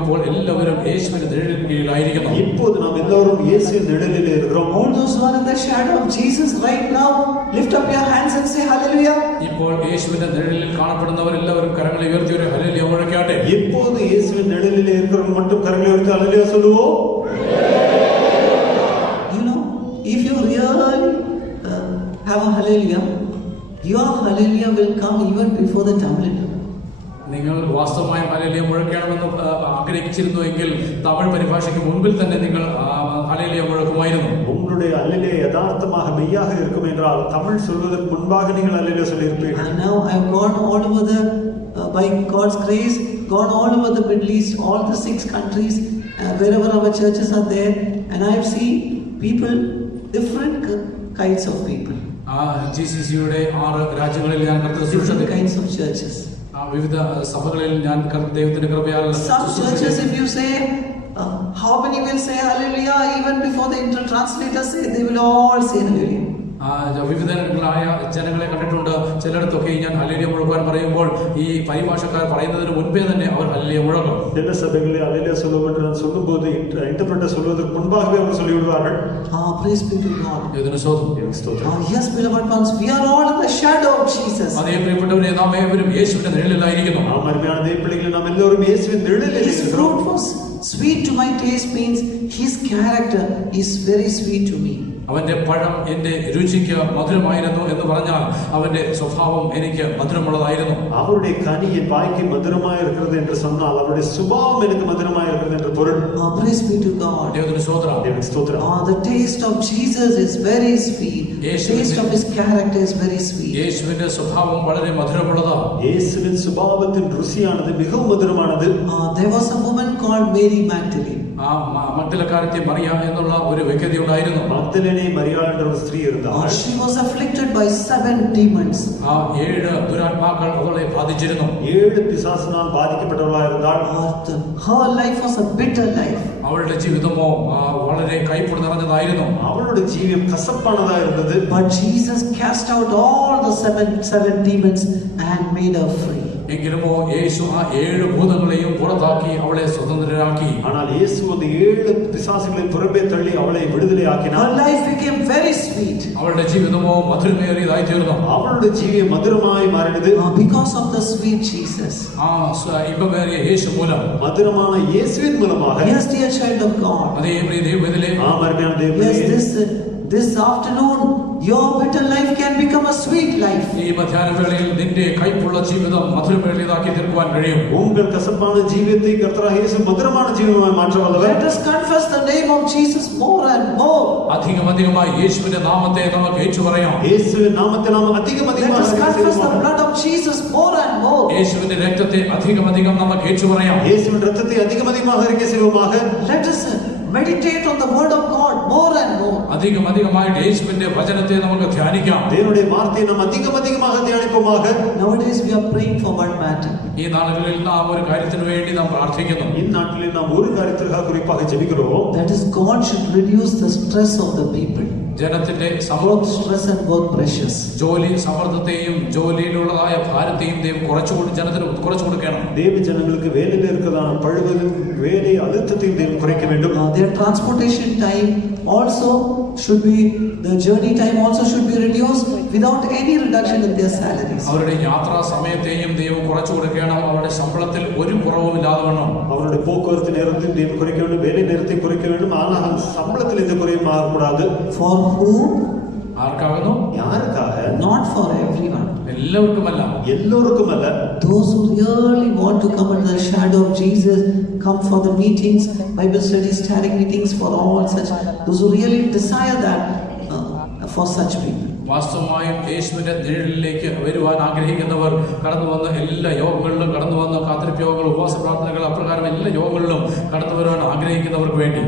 ഇപ്പോൾ എല്ലാവരും യേശുവിന്റെ നിഴലിൻ കീഴിലായിരിക്കുന്നു. இப்போது நாம் எல்லோரும் இயேசுவின் நிழலில் இருக்கிறோம். All those who are in the shadow of Jesus right now, lift up your hands and say hallelujah. ഇപ്പോൾ യേശുവിന്റെ നിഴലിൽ കാണപ്പെടുന്നവർ എല്ലാവരും കരങ്ങളെ ഉയർത്തി ഒരു ഹല്ലേലൂയ മുഴക്കാട്ടെ. எப்போது இயேசுவின் நிழலில் இருக்கிறவங்க மட்டும் கரங்களை உயர்த்தி ஹல்லேலூயா சொல்லுவோம். You know, if you really have a hallelujah, your hallelujah will come even before the Tamil. നിങ്ങൾ വാസ്തവമായും ഹല്ലേലൂയ മുഴക്കണമെന്ന് ആഗ്രഹിച്ചിരുന്നു എങ്കിൽ തമിഴ് പരിഭാഷയ്ക്ക് മുൻപിൽ തന്നെ നിങ്ങൾ ഹല്ലേലൂയ മുഴക്കുമായിരുന്നു. உங்களுடைய அல்லேலூயா யதார்த்தமாக மெய்யாக இருக்கும் என்றால் தமிழ் சொல்வதற்கு முன்பாக நீங்கள் அல்லேலூயா சொல்லியிருப்பீர்கள். And now I've gone all over by God's grace, gone all over the Middle East, all the 6 countries, wherever our churches are there, and I've seen people, different kinds of people, GCCയുടെ 6 രാജ്യങ്ങളിൽ ഞാൻ different kinds of churches. വിവിധ സഭകളിൽ ഞാൻ ദൈവത്തിന്റെ കൃപയാൽ Some churches, if you say, how many will say hallelujah, even before the translator say, they will all say hallelujah. വിവിധങ്ങളായ ജനങ്ങളെ കണ്ടിട്ടുണ്ട്. ചിലയിടത്തൊക്കെ ഞാൻ ഹല്ലേലൂയ മുഴക്കാൻ പറയുമ്പോൾ ഈ പരിഭാഷക്കാർ പറയുന്നതിന് മുൻപേ തന്നെ അവർ ഹല്ലേലൂയ മുഴക്കും. சில சபைகளில் அல்லேலூயா சொல்லுவோம் என்று நான் சொல்லும்போது இன்டர்பிரட்டர் சொல்வதற்கு முன்பாகவே அவர் சொல்லிவிடுவார்கள். Praise be to God. ഇതിന് സ്തോത്രം. Yes, beloved ones, we are all in the shadow of Jesus. അതേ പ്രിയപ്പെട്ടവരെ, നാം ഏവരും യേശുവിന്റെ നിഴലിലായിരിക്കുന്നു. நாம் அருமையான தேவப்பிள்ளைகளை நாம் எல்லோரும் இயேசுவின் நிழலில் His இருக்கிறோம். fruit was sweet to my taste means his character is very sweet to me. അവന്റെ പഴം എന്റെ രുചിക്ക് മധുരമായിരുന്നു എന്ന് പറഞ്ഞാൽ അവന്റെ സ്വഭാവം എനിക്ക് മധുരമുള്ളതായിരുന്നു. அவருடைய கனி என் வாய்க்கு மதுரமாய் இருக்கிறது என்று சொன்னால் அவருடைய சுபாவம் எனக்கு மதுரமாய் இருக்கிறது என்று பொருள். Praise be to God. ദൈവത്തിന് സ്തോത്രം. தேவனுக்கு ஸ்தோத்திரம். The taste of Jesus is very sweet. The taste of his character is very sweet. യേശുവിന്റെ സ്വഭാവം വളരെ മധുരമുള്ളതാണ്. இயேசுவின் சுபாவத்தின் ருசியானது மிகவும் மதுரமானது. There was a woman called Mary Magdalene. ആ മഗ്ദലക്കാരത്തി മറിയ എന്നുള്ള ഒരു വ്യക്തി ഉണ്ടായിരുന്നു. മഗ്ദലേനെ മറിയാൾ എன்ற ഒരു സ്ത്രീ இருந்தாள். She was afflicted by 7 demons. ആ 7 ദുരാത്മാക്കൾ അവളെ ബാധിച്ചിരുന്നു. 7 പിശാചിനാൽ ബാധിക്കപ്പെട്ടവളായിരുന്നാൾ. Her life was a bitter life. അവളുടെ ജീവിതമോ വളരെ കയ്പ് നിറഞ്ഞതായിരുന്നു. അവളുടെ ജീവിതം കസപ്പാണതായിരുന്നത്. But Jesus cast out all the seven demons and made her free. എങ്കിലുമോ യേശു ആ 7 ഭൂതങ്ങളെയും പുറത്താക്കി അവളെ സ്വതന്ത്രരാക്കി. ஆனால் இயேசு அந்த 7 பிசாசுகளை புறம்பே தள்ளி அவளை விடுதலையாக்கினார். Her life became very sweet. അവളുടെ ജീവിതമോ മധുരമേറിയതായി തീർന്നു. അവളുടെ ജീവിതം മധുരമായി മാറിയത് Because of the sweet Jesus. ആ ഇമ്പമേറിയ യേശു മൂലം, മധുരமான இயேசுவின் மூலமாக. Yes, dear child of God. അതേ പ്രിയ ദൈവത്തിലെ അരുമയാന ദൈവമേ, Yes, this afternoon your bitter life can become a sweet life. ഈ മധ്യാഹ്ന വേളയിൽ നിന്റെ കയ്പുള്ള ജീവിതം മധുരമേറിയതാക്കി തീർക്കുവാൻ കഴിയും. உங்கள் கசப்பான ஜீவியத்தை கர்த்தராகிய இயேசு மதுரமான ஜீவனமாய் மாற்ற வல்லவர். Let us confess the name of Jesus more and more. അധികമായി യേശുവിന്റെ നാമത്തെ നമുക്ക് ഏറ്റുപറയാം. இயேசுவின் நாமத்தை நாம் Let us confess the blood of Jesus more and more. യേശുവിന്റെ രക്തത്തെ അധികം നമുക്ക് ഏറ്റുപറയാം. இயேசுவின் இரத்தத்தை அதிகமாக அறிக்கை செய்வோமாக. Let us meditate on the word of God more and more. അധികമായിട്ട് യേശുവിന്റെ വചനത്തെ നമുക്ക് ധ്യാനിക്കാം. தேவனுடைய வார்த்தையை நாம் அதிகமாக தியானிப்போமாக. Nowadays we are praying for one matter. ഈ നാളുകളിൽ നാം ഒരു കാര്യത്തിന് വേണ്ടി നാം പ്രാർത്ഥിക്കുന്നു. இந்நாட்களில் நாம் ஒரு காரியத்திற்காக குறிப்பாக ஜெபிக்கிறோம். That is, God should reduce the stress of the people. ജനത്തിന്റെ Both stress and both pressures. ജോലി സമ്മർദ്ദത്തെയും ജോലിയിലുള്ളതായ ഭാരത്തെയും ദൈവം ജനത്തിന് കുറച്ചു കൊടുക്കണം. தேவ ஜனங்களுக்கு வேலையில் இருக்கிறதான பழுவதும் வேலை அழுத்தத்தையும் தேவன் குறைக்க வேண்டும். Their transportation time also should be, the journey time also should be reduced without any reduction in their salaries. അവരുടെ യാത്രാ സമയത്തെയും ദൈവം കുറച്ചു കൊടുക്കണം. അവരുടെ ശമ്പളത്തിൽ ഒരു കുറവുമില്ലാതെ വേണം. அவருடைய போக்குவரத்து நேரத்தையும் தேவன் குறைக்க வேண்டும், வேலை நேரத்தை குறைக்க வேண்டும். ஆனால் சம்பளத்தில் எந்த குறையும் ஆகக்கூடாது. For whom? ആർക്കാകുന്നു? யாருக்காக? Not for everyone. എല്ലാവർക്കുമല്ല. எல்லோருக்கும் அல்ல. Those who really want to come under the shadow of Jesus, come for the meetings, Bible studies, static meetings, for all such, those who really desire that, for such people. വാസ്തവമായും യേശുവിന്റെ നിഴലിലേക്ക് വരുവാൻ ആഗ്രഹിക്കുന്നവർ കടന്നു വന്ന് എല്ലാ യോഗങ്ങളിലും കടന്നു വന്ന് കാത്തിരിപ്പ് യോഗങ്ങൾ, ഉപവാസ പ്രാർത്ഥനകൾ, അപ്രകാരം എല്ലാ യോഗങ്ങളിലും കടന്നു വരുവാൻ ആഗ്രഹിക്കുന്നവർക്ക് വേണ്ടി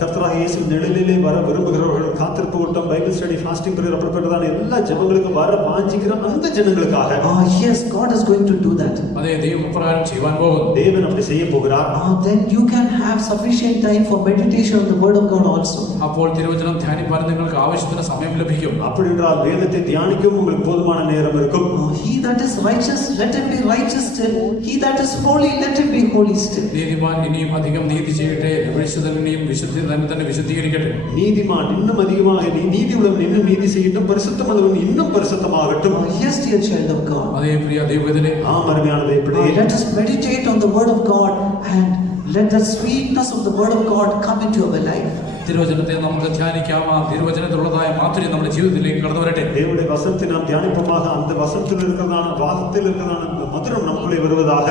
கர்த்தராகிய இயேசு நிழலிலே வர விரும்புகிறவர்கள், காத்திருப்பு கூட்டம், பைபிள் ஸ்டடி, ஃபாஸ்டிங் பிரேயர் அப்படிப்பட்டதான எல்லா ஜெபங்களுக்கும் வர வாஞ்சிக்கிற அந்த ஜனங்களுக்காக. Yes, God is going to do that. അതേ ദൈവം അപ്രകാരം ചെയ്യുവാൻ പോകുന്നു. தேவன் அப்படி செய்ய போகிறார். Then you can have sufficient time for meditation on the word of God also. അപ്പോൾ തിരുവചനം ധ്യാനിപ്പാൻ നിങ്ങൾക്ക് ആവശ്യത്തിന് സമയം ലഭിക്കും. அப்படி என்றால் வேதத்தை தியானிக்கும் உங்களுக்கு போதுமான நேரம் இருக்கும். He that is righteous, let him be righteous still. He that is holy, let him be holy still. നീതിമാൻ ഇനിയും അധികം നീതി ചെയ്യട്ടെ, വിശുദ്ധനെയും വിശുദ്ധി തന്നെ വിശുദ്ധീകരിക്കട്ടെ. நீதிமான் இன்னும் அதிகமாக நீதி உள்ளவன் இன்னும் நீதி செய்யட்டும், பரிசுத்தமுள்ளவன் இன்னும் பரிசுத்தமாகட்டும். Yes, dear child of God. അതേ പ്രിയ ദൈവത്തിലെ அருமையான தேவனே, Let us meditate on the word of God and let the sweetness of the word of God come into our life. തിരുവചനത്തെ നമുക്ക് ധ്യാനിക്കാം. ആ തിരുവചനത്തിലുള്ളതായ മാധുര്യം നമ്മുടെ ജീവിതത്തിലേക്ക് കടന്നു വരട്ടെ. தேவனுடைய வசனத்தை நாம் தியானிப்போமாக. அந்த வசனத்தில் இருக்கிறதான வாதத்தில் இருக்கிறதான மதுரம் நமக்குள்ளே வருவதாக.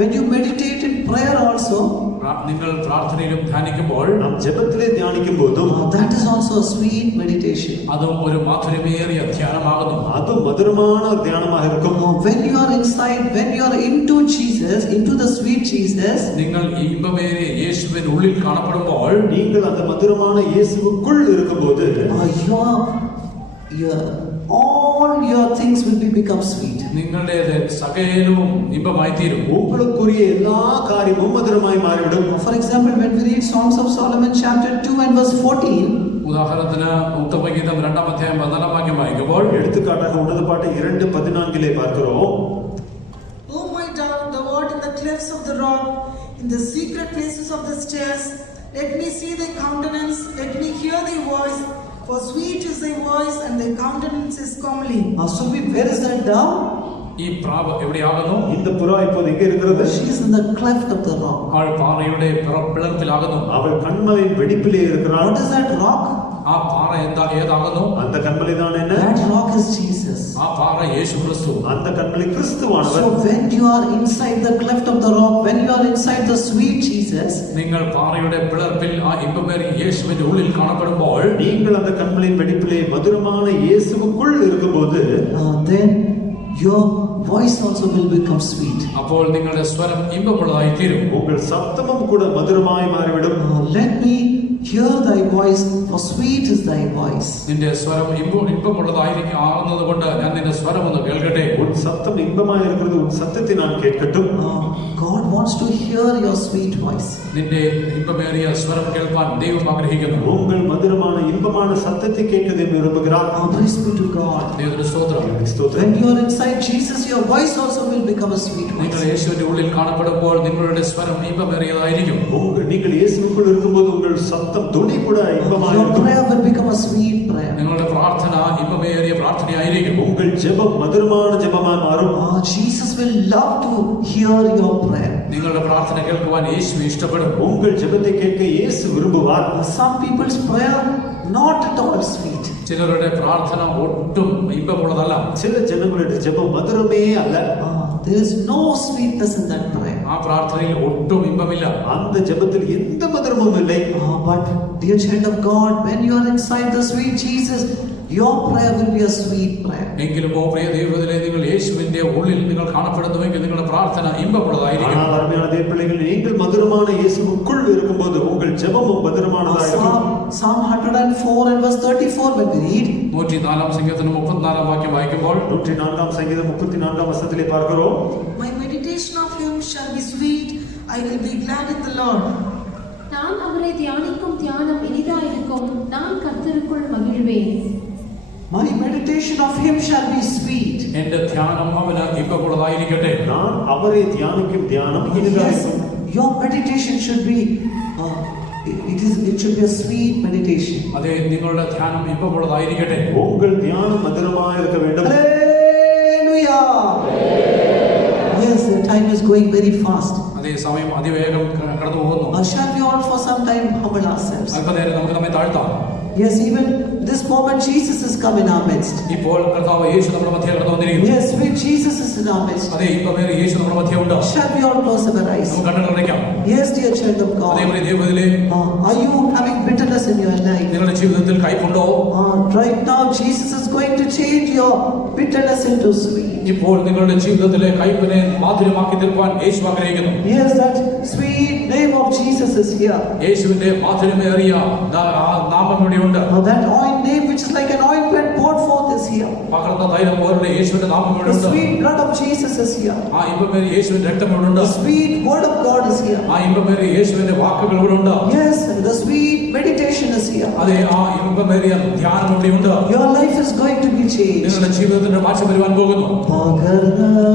When you meditate in prayer also, നിങ്ങൾ പ്രാർത്ഥനയിലും ധ്യാനിക്കുമ്പോൾ நாம் ஜெபத்திலே தியானிக்கும் போதும் that is also a sweet meditation. അതും ഒരു മാധുര്യമേറിയ ധ്യാനമാകുന്നു. அது மதுரமான ஒரு தியானமாக இருக்கும். When you are inside, when you are into Jesus, into the sweet Jesus, നിങ്ങൾ ഈ ഇമ്പമേറിയ യേശുവിന്റെ ഉള്ളിൽ കാണപ്പെടുമ്പോൾ, நீங்கள் அந்த மதுரமான இயேசுவுக்குள் இருக்கும்போது all your things will become sweet. നിങ്ങളുടേത് സകലവും ഇമ്പമായി തീരും. உங்களுக்குரிய எல்லா காரியமும் மதுரமாய் மாறிவிடும். For example, when we read Songs of Solomon chapter 2 and verse 14, ഉദാഹരണത്തിന് ഉത്തമഗീതം 2-ാം അധ്യായം 14-ാം വാക്യം വായിക്കുമ്പോൾ, எடுத்துக்காட்டாக உன்னத பாட்டு 2:14 பார்க்கிறோம். Oh my dove, thou art in the clefts of the rock, in the secret places of the stairs. Let me see thy countenance, let me hear thy voice. For sweet is thy voice and thy countenance is comely. so where is that dove? ഈ പ്രാവ് എവിടെയാകുന്നു? இந்த புறா இப்போது எங்கே இருக்கிறது? She is in the cleft of the rock. അവൾ പാറയുടെ പിളർപ്പിലാകുന്നു. அவள் கண்மலையின் வெடிப்பிலே இருக்கிறாள். What is that rock? ആ പാറ ഏതാകുന്നു? அந்த கண்மலை தான் என்ன? That rock is Jesus. ആ പാറ യേശു ക്രിസ്തു. அந்த கண்மலை கிறிஸ்துவானவர். So when you are inside the cleft of the rock, when you are inside the sweet Jesus, നിങ്ങൾ പാറയുടെ പിളർപ്പിൽ ആ ഇമ്പമേറിയ യേശുവിന്റെ ഉള്ളിൽ കാണപ്പെടുമ്പോൾ, நீங்கள் அந்த கண்மலையின் வெடிப்பிலே மதுரமான இயேசுவுக்குள் இருக்கும்போது, then your voice also will become sweet. അപ്പോൾ നിങ്ങളുടെ സ്വരം ഇമ്പമുള്ളതായി തീരും. உங்கள் சத்தமும் கூட மதுரமாய் மாறிவிடும். Let me hear thy voice, for sweet is thy voice. നിന്റെ സ്വരം ഇമ്പമുള്ളതായിരിക്കും ആകുന്നത് കൊണ്ട് ഞാൻ നിന്റെ സ്വരം ഒന്ന് കേൾക്കട്ടെ. உன் சத்தம் இன்பமாய் இருக்கிறது, உன் சத்தத்தை நான் கேட்கட்டும். God wants to hear your sweet voice. നിന്റെ ഇമ്പമേറിയ സ്വരം കേൾക്കാൻ ദൈവം ആഗ്രഹിക്കുന്നു. உங்கள் மதுரமான இன்பமான சத்தத்தை கேட்க தேவன் விரும்புகிறார். Praise be to God. ദൈവത്തിന് സ്തോത്രം. When you are inside Jesus, your voice also will become a sweet നിങ്ങൾ voice. യേശുവിന്റെ ഉള്ളിൽ കാണപ്പെടുമ്പോൾ നിങ്ങളുടെ സ്വരം ഇമ്പമേറിയതായിരിക്കും. நீங்கள் இயேசுவுக்குள் இருக்கும்போது உங்கள் சத்தம் துணி கூட இன்பமாய் Your இருக்கும். prayer will become a sweet prayer. നിങ്ങളുടെ പ്രാർത്ഥന ഇമ്പമേറിയ പ്രാർത്ഥനയായിരിക്കും. உங்கள் ஜெபம் மதுரமான ஜெபமாய் மாறும். Jesus will love to hear your prayer. നിങ്ങളുടെ പ്രാർത്ഥന കേൾക്കുവാൻ യേശു ഇഷ്ടപ്പെടും. உங்கள் ஜெபத்தை கேட்க இயேசு விரும்புவார். Some people's prayer not at all sweet. ചിലരുടെ പ്രാർത്ഥന ഒട്ടും ഇമ്പമുള്ളതല്ല. சில ஜனங்களுடைய ஜெபம் மதுரமே அல்ல. There is no sweetness in that prayer. ആ പ്രാർത്ഥനയിൽ ഒട്ടും ഇമ്പമില്ല. அந்த ஜெபத்தில் எந்த மதுரமும் இல்லை. But dear child of God, when you are inside the sweet Jesus, your prayer will be a sweet prayer. എങ്കിലും ഓ പ്രിയ ദൈവത്തിലെ നിങ്ങൾ യേശുവിന്റെ ഉള്ളിൽ നിങ്ങൾ കാണപ്പെടുന്നുവെങ്കിൽ നിങ്ങളുടെ പ്രാർത്ഥന ഇമ്പമുള്ളതായിരിക്കും. ஆனால் அருமையான தேவப்பிள்ளைகள், நீங்கள் மதுரமான இயேசுவுக்குள் இருக்கும்போது உங்கள் ஜெபமும் மதுரமானதாயிருக்கும். Psalm 104 and verse 34 when we read, 104 സങ്കീർത്തനം 34 വാക്യം വായിക്കുമ്പോൾ 104 சங்கீதம் 34 வசனத்திலே பார்க்கிறோம். My meditation of him shall be sweet, I will be glad in the Lord. நான் அவரை தியானிக்கும் தியானம் இனிதாயிருக்கும், நான் கர்த்தருக்குள் மகிழ்வேன். my meditation of him shall be sweet. എന്റെ ധ്യാനം അവന് ഇമ്പമുള്ളതായിരിക്കട്ടെ. நான் அவரை தியானிக்கும் தியானம் Yes, இனிதாயிருக்கும். your meditation should be it should be a sweet meditation. അതെ, നിങ്ങളുടെ ധ്യാനം ഇമ്പമുള്ളതായിരിക്കട്ടെ. உங்கள் தியானம் மதுரமாக இருக்க வேண்டும். Hallelujah. Yes, the time is going very fast. അതേ സമയം അതിവേഗം കടന്നു പോകുന്നു. Shall we all for some time humble ourselves? അല്പനേരം നമുക്ക് നമ്മെ താഴ്ത്താം. Yes, even this moment Jesus has come in our midst. ഇപ്പോൾ കർത്താവ് യേശു നമ്മുടെ മധ്യത്തിൽ കടന്നു വന്നിരിക്കുന്നു. Yes, sweet Jesus is in our midst. അതെ, ഇമ്പമേറിയ യേശു നമ്മുടെ മധ്യമുണ്ട്. Shall we all close our eyes? നമുക്ക് കണ്ണുകൾ അടയ്ക്കാം. Yes, dear child of അതേ God. Priya ദൈവത്തിലെ Are you having bitterness in your life? നിങ്ങളുടെ ജീവിതത്തിൽ കയ്പുണ്ടോ? Right now, Jesus is going to change your bitterness into sweet. ഇപ്പോൾ നിങ്ങളുടെ ജീവിതത്തിലെ കയ്പിനെ മാധുര്യമാക്കി തീർക്കുവാൻ യേശു ആഗ്രഹിക്കുന്നു. Yes, that sweet name of Jesus is here. യേശുവിന്റെ മാധുര്യമേറിയ നാമം ഇവിടെയുണ്ട്. That name which is like an ointment poured forth is here. പകർന്ന തൈലം പോലുള്ള യേശുവിന്റെ നാമം The ഇവിടെയുണ്ട്. sweet blood of Jesus is here. ആ ഇമ്പമേറിയ യേശുവിന്റെ രക്തം ഇവിടെയുണ്ട്. The sweet word of God is here. ആ ഇമ്പമേറിയ യേശുവിന്റെ വാക്കുകൾ ഇവിടെയുണ്ട്. Yes, the sweet meditation is here. അതെ, ആ ഇമ്പമേറിയ ധ്യാനം ഇവിടെയുണ്ട്. Your life is going to be changed. നിങ്ങളുടെ ജീവിതത്തിന്റെ മാറ്റം വരുവാൻ പോകുന്നു. Hallelujah.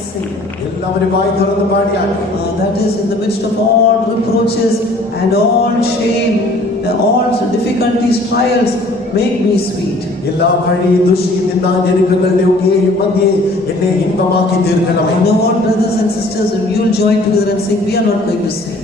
and sing. That is in the midst of all reproaches and all shame, all difficulties, trials, make me sweet. I know what, brothers and sisters, if you will join together and sing, we are not going to sing.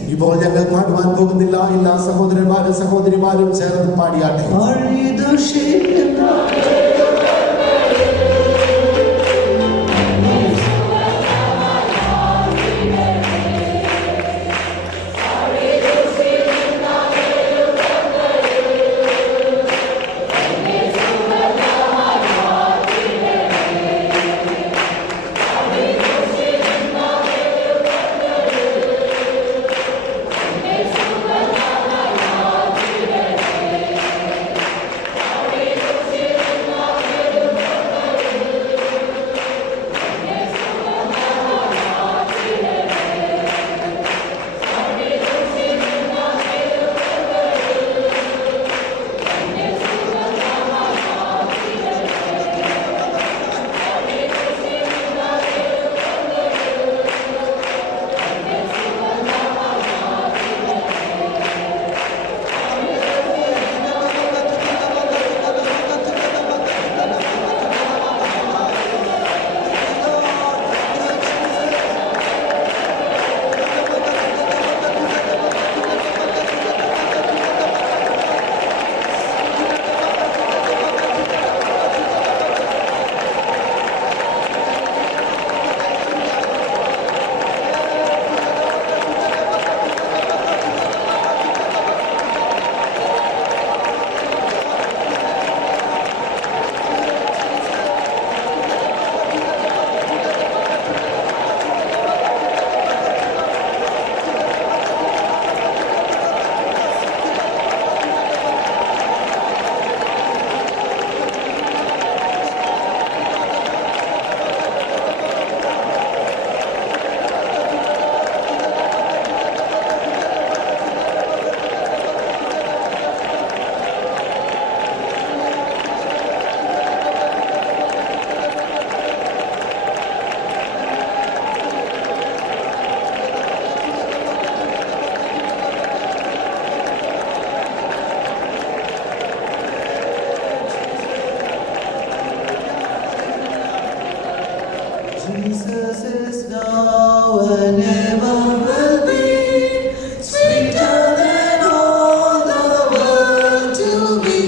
Jesus is now and ever will be sweeter than all the world to me.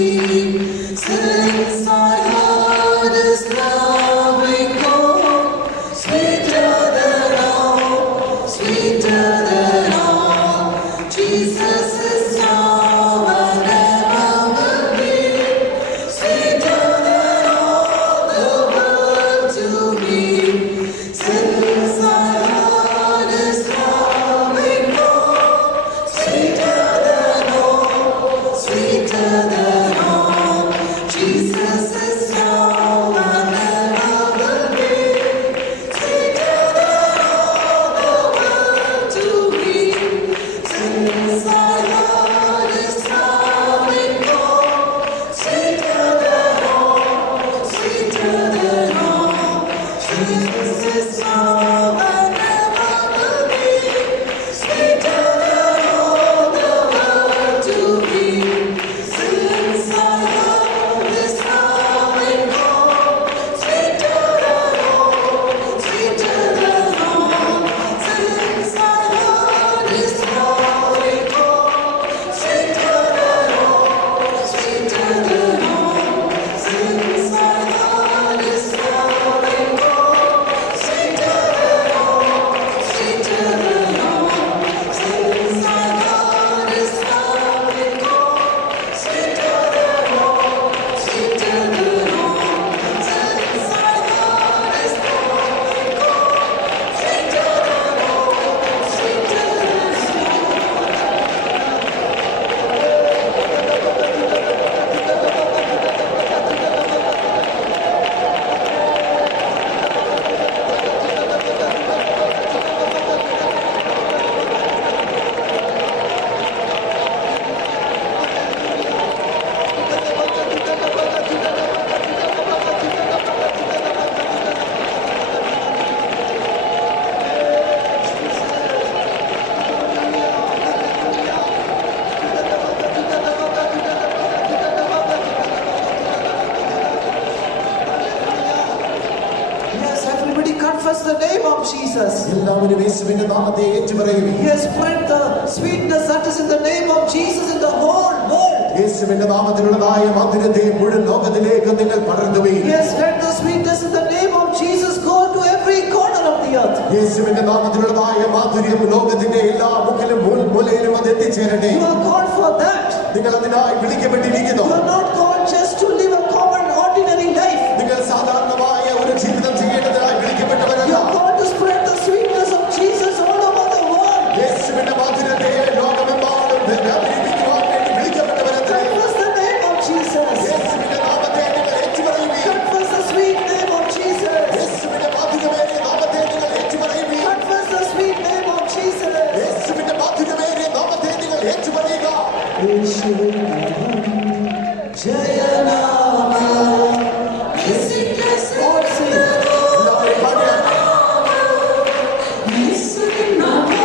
Since I heard His loving call, sweeter than all, sweeter than all. Jesus is now and ever will be sweeter than all the world to me. Since I heard His love. Jesus. എല്ലാവരും യേശുവിന്റെ നാമത്തെ ഏറ്റുപറയുവിൻ. He has spread the sweetness that is in the name of Jesus in the whole world. യേശുവിന്റെ നാമത്തിലുള്ളതായ മധുരത്തെ മുഴുവൻ ലോകത്തിലേക്ക് നിങ്ങൾ പടർത്തുവിൻ. He has let the sweetness in the name of Jesus go to every corner of the earth. യേശുവിന്റെ നാമത്തിലുള്ളതായ മാധുര്യം ലോകത്തിന്റെ എല്ലാ മുക്കിലും മൂലയിലും അത് എത്തിച്ചേരട്ടെ. You are called for that. നിങ്ങൾ അതിനായി വിളിക്കപ്പെട്ടിരിക്കുന്നു. You are not called just to live a common ordinary life. നിങ്ങൾ സാധാരണമായ ഒരു ജീവിതം ചെയ്യേണ്ടതിനായി വിളിക്കപ്പെട്ടവരല്ല. You are called to spread the sweetness of Jesus all over the world. യേശുവിന്റെ മാധുര്യത്തെ ലോകമെമ്പാടും വ്യാപരിപ്പിക്കുവാൻ വേണ്ടി വിളിക്കപ്പെട്ടവരത്രേ. Confess the name of Jesus. യേശുവിന്റെ നാമത്തെ നിങ്ങൾ ഏറ്റുപറയുവിൻ. Confess the sweet name of Jesus. യേശുവിന്റെ മാധുര്യമേറിയ നാമത്തെ നിങ്ങൾ ഏറ്റുപറയുവിൻ. Confess the sweet name of Jesus. യേശുവിന്റെ മാധുര്യമേറിയ നാമത്തെ നിങ്ങൾ ഏറ്റുപറയുക. യേശുവിൻ നാമം ജയനാമം. All sing. എല്ലാവരും പാടുക. യേശുവിൻ നാമം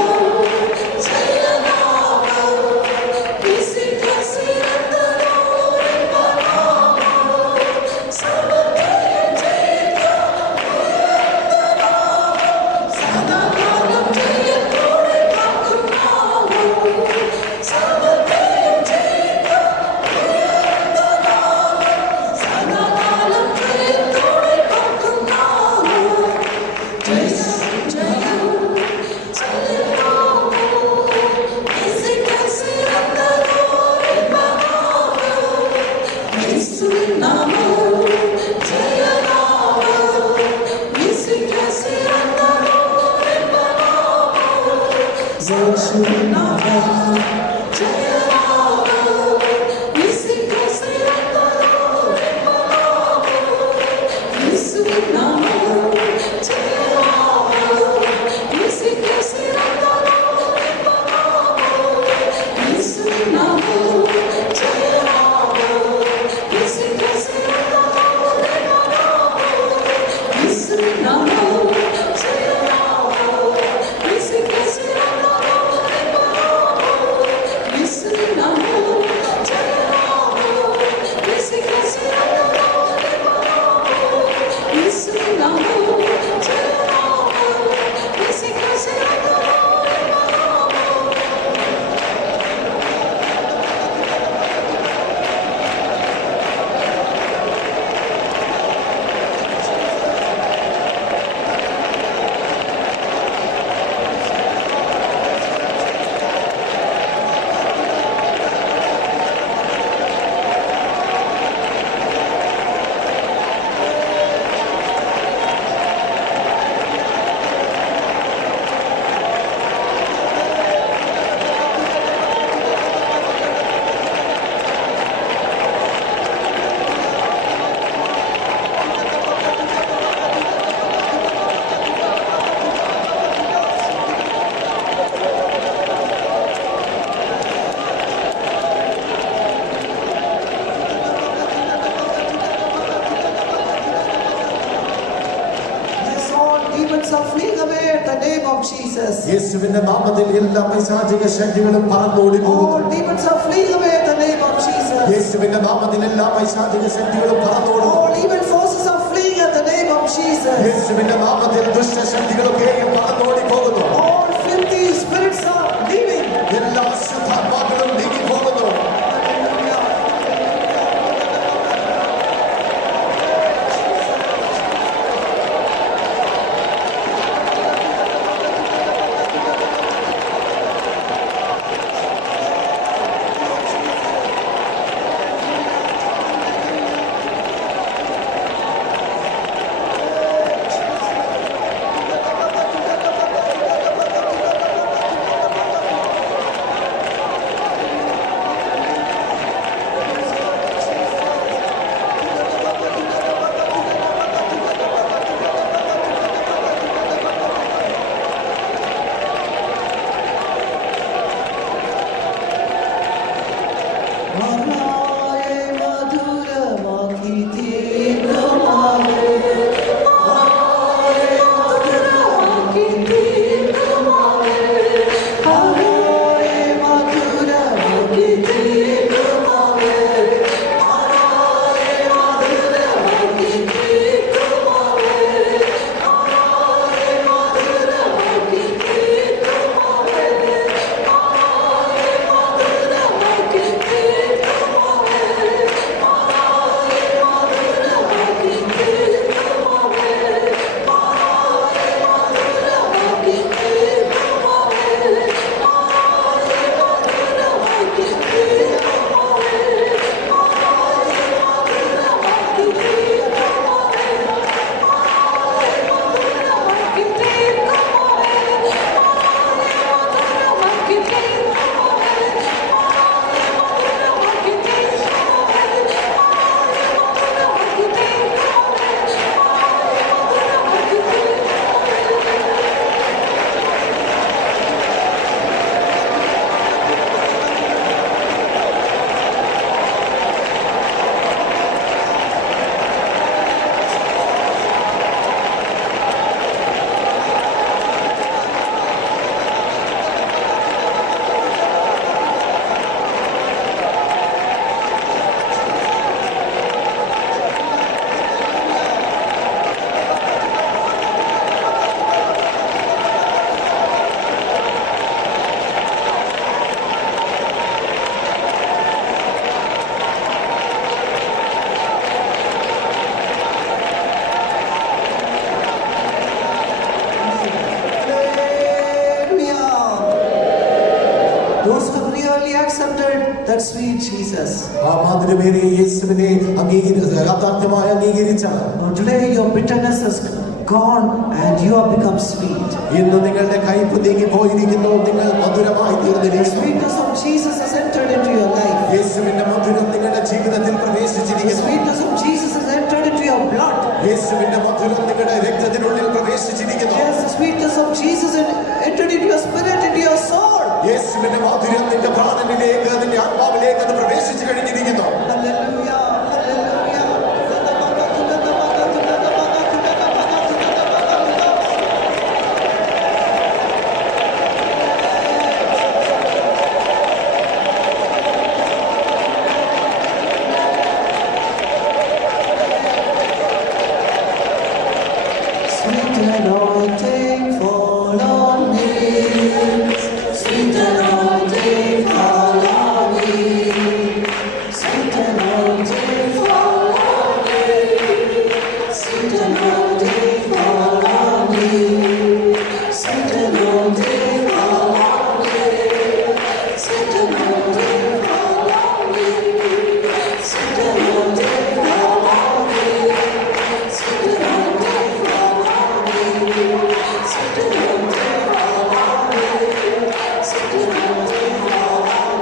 are fleeing away at the name of Jesus. യേശുവിന്റെ നാമത്തിൽ എല്ലാ പൈശാചിക ശക്തികളും പറന്നോടി പോകുന്നു. All demons are fleeing away at the name of Jesus. യേശുവിന്റെ നാമത്തിൽ എല്ലാ പൈശാചിക ശക്തികളും പറന്നോടുന്നു. All evil forces are fleeing at the name of Jesus. യേശുവിന്റെ നാമത്തിൽ ദുഷ്ടശക്തികളൊക്കെയും പറന്നോടി പോകുന്നു. All filthy spirits are leaving. എല്ലാ അശുദ്ധാത്മാക്കളും നീങ്ങി പോകുന്നു. accepted that sweet Jesus. ആ മാധുര്യമേറിയ യേശുവിനെ യാഥാർത്ഥ്യമായി അംഗീകരിച്ച Today your bitterness has gone and you have become sweet. ഇന്ന് നിങ്ങളുടെ കയ്പ് നീങ്ങി പോയിരിക്കുന്നു, നിങ്ങൾ മധുരമായി The തീർന്നിരിക്കുന്നു. sweetness of Jesus has entered into your life. യേശുവിന്റെ മധുരം നിങ്ങളുടെ ജീവിതത്തിൽ The പ്രവേശിച്ചിരിക്കുന്നു. sweetness of Jesus has entered into your blood. യേശുവിന്റെ മധുരം നിങ്ങളുടെ രക്തത്തിനുള്ളിൽ പ്രവേശിച്ചിരിക്കുന്നു. Yes, the sweetness of Jesus has entered into your spirit, into your soul. യേശുവിന്റെ മാധുര്യം നിന്റെ പ്രാണനിലേക്ക്, നിന്റെ ആത്മാവിലേക്ക് അത് പ്രവേശിച്ചു കഴിഞ്ഞിരിക്കുന്നു. Hallelujah, hallelujah. Sweet anointing fall on me. Sweet anointing fall on me. Sweet anointing fall on me. Sweet anointing fall on me. Sweet anointing fall on me. Sweet anointing fall on me. Sweet anointing fall on me. Sweet anointing fall on me. Sweet anointing fall on me. Sweet anointing fall on me. Sweet anointing fall on me. Sweet anointing fall on me.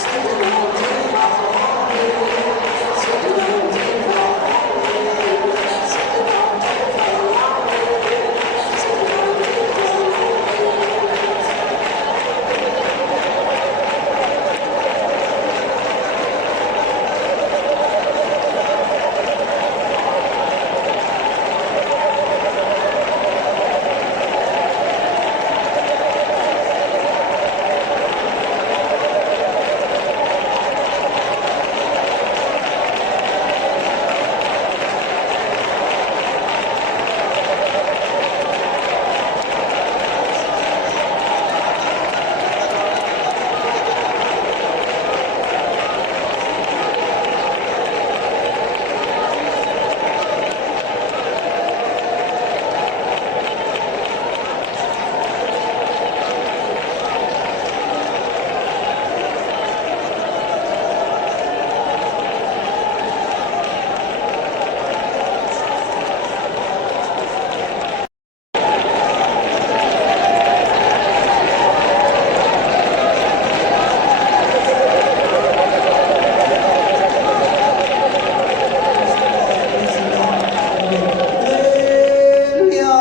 Sweet anointing fall on me. Sweet anointing fall on Hallelujah.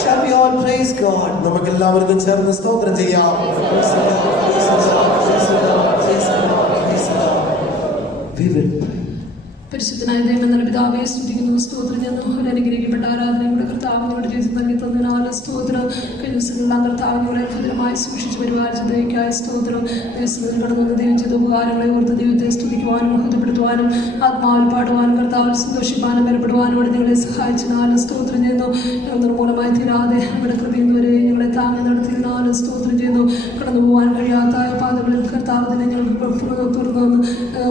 Shall we all praise God? നമുക്കെല്ലാവർക്കും ചേർന്ന് സ്തോത്രം ചെയ്യാം. Praise the Lord, praise the Lord, praise the Lord, praise the Lord, praise the Lord. We will pray. പരിശുദ്ധനായ ദൈവം നല്ല പിതാവേ സ്തുതിക്കുന്നു, സ്തോത്രം ചെയ്യുന്നു. ഒരു അനുഗ്രഹിക്കപ്പെട്ട ആരാധനയുടെ കർത്താവിനോട് ചെയ്ത് നൽകി തന്നതിനാൽ സ്തോത്രം. കഴിഞ്ഞ ദിവസങ്ങളിലെല്ലാം കർത്താവിനോട് ഭദ്രമായി സൂക്ഷിച്ച് പരിപാലിച്ച ദൈവക്കായ സ്തോത്രം. ദിവസങ്ങളിൽ കടന്നു ദൈവം ചെയ്ത ഉപകാരങ്ങളെ ഓർത്ത് ദൈവത്തെ സ്തുതിക്കുവാനും മഹത്വപ്പെടുത്തുവാനും ആത്മാവിൽ പാടുവാനും കർത്താവിൽ സന്തോഷിപ്പാനും ബലപ്പെടുവാനും ഇവിടെ നിങ്ങളെ സഹായിച്ചതിനാൽ സ്തോത്രം ചെയ്യുന്നു. ഞങ്ങൾ നിർമൂലമായി തീരാതെ നമ്മുടെ കൃപയുന്നവരെ ഞങ്ങളെ താങ്ങി നടത്തിയതിനാൽ സ്തോത്രം ചെയ്യുന്നു. കടന്നു പോകാൻ കഴിയാത്ത പാതകളിൽ കർത്താവ് തന്നെ ഞങ്ങൾക്ക് തുറന്നു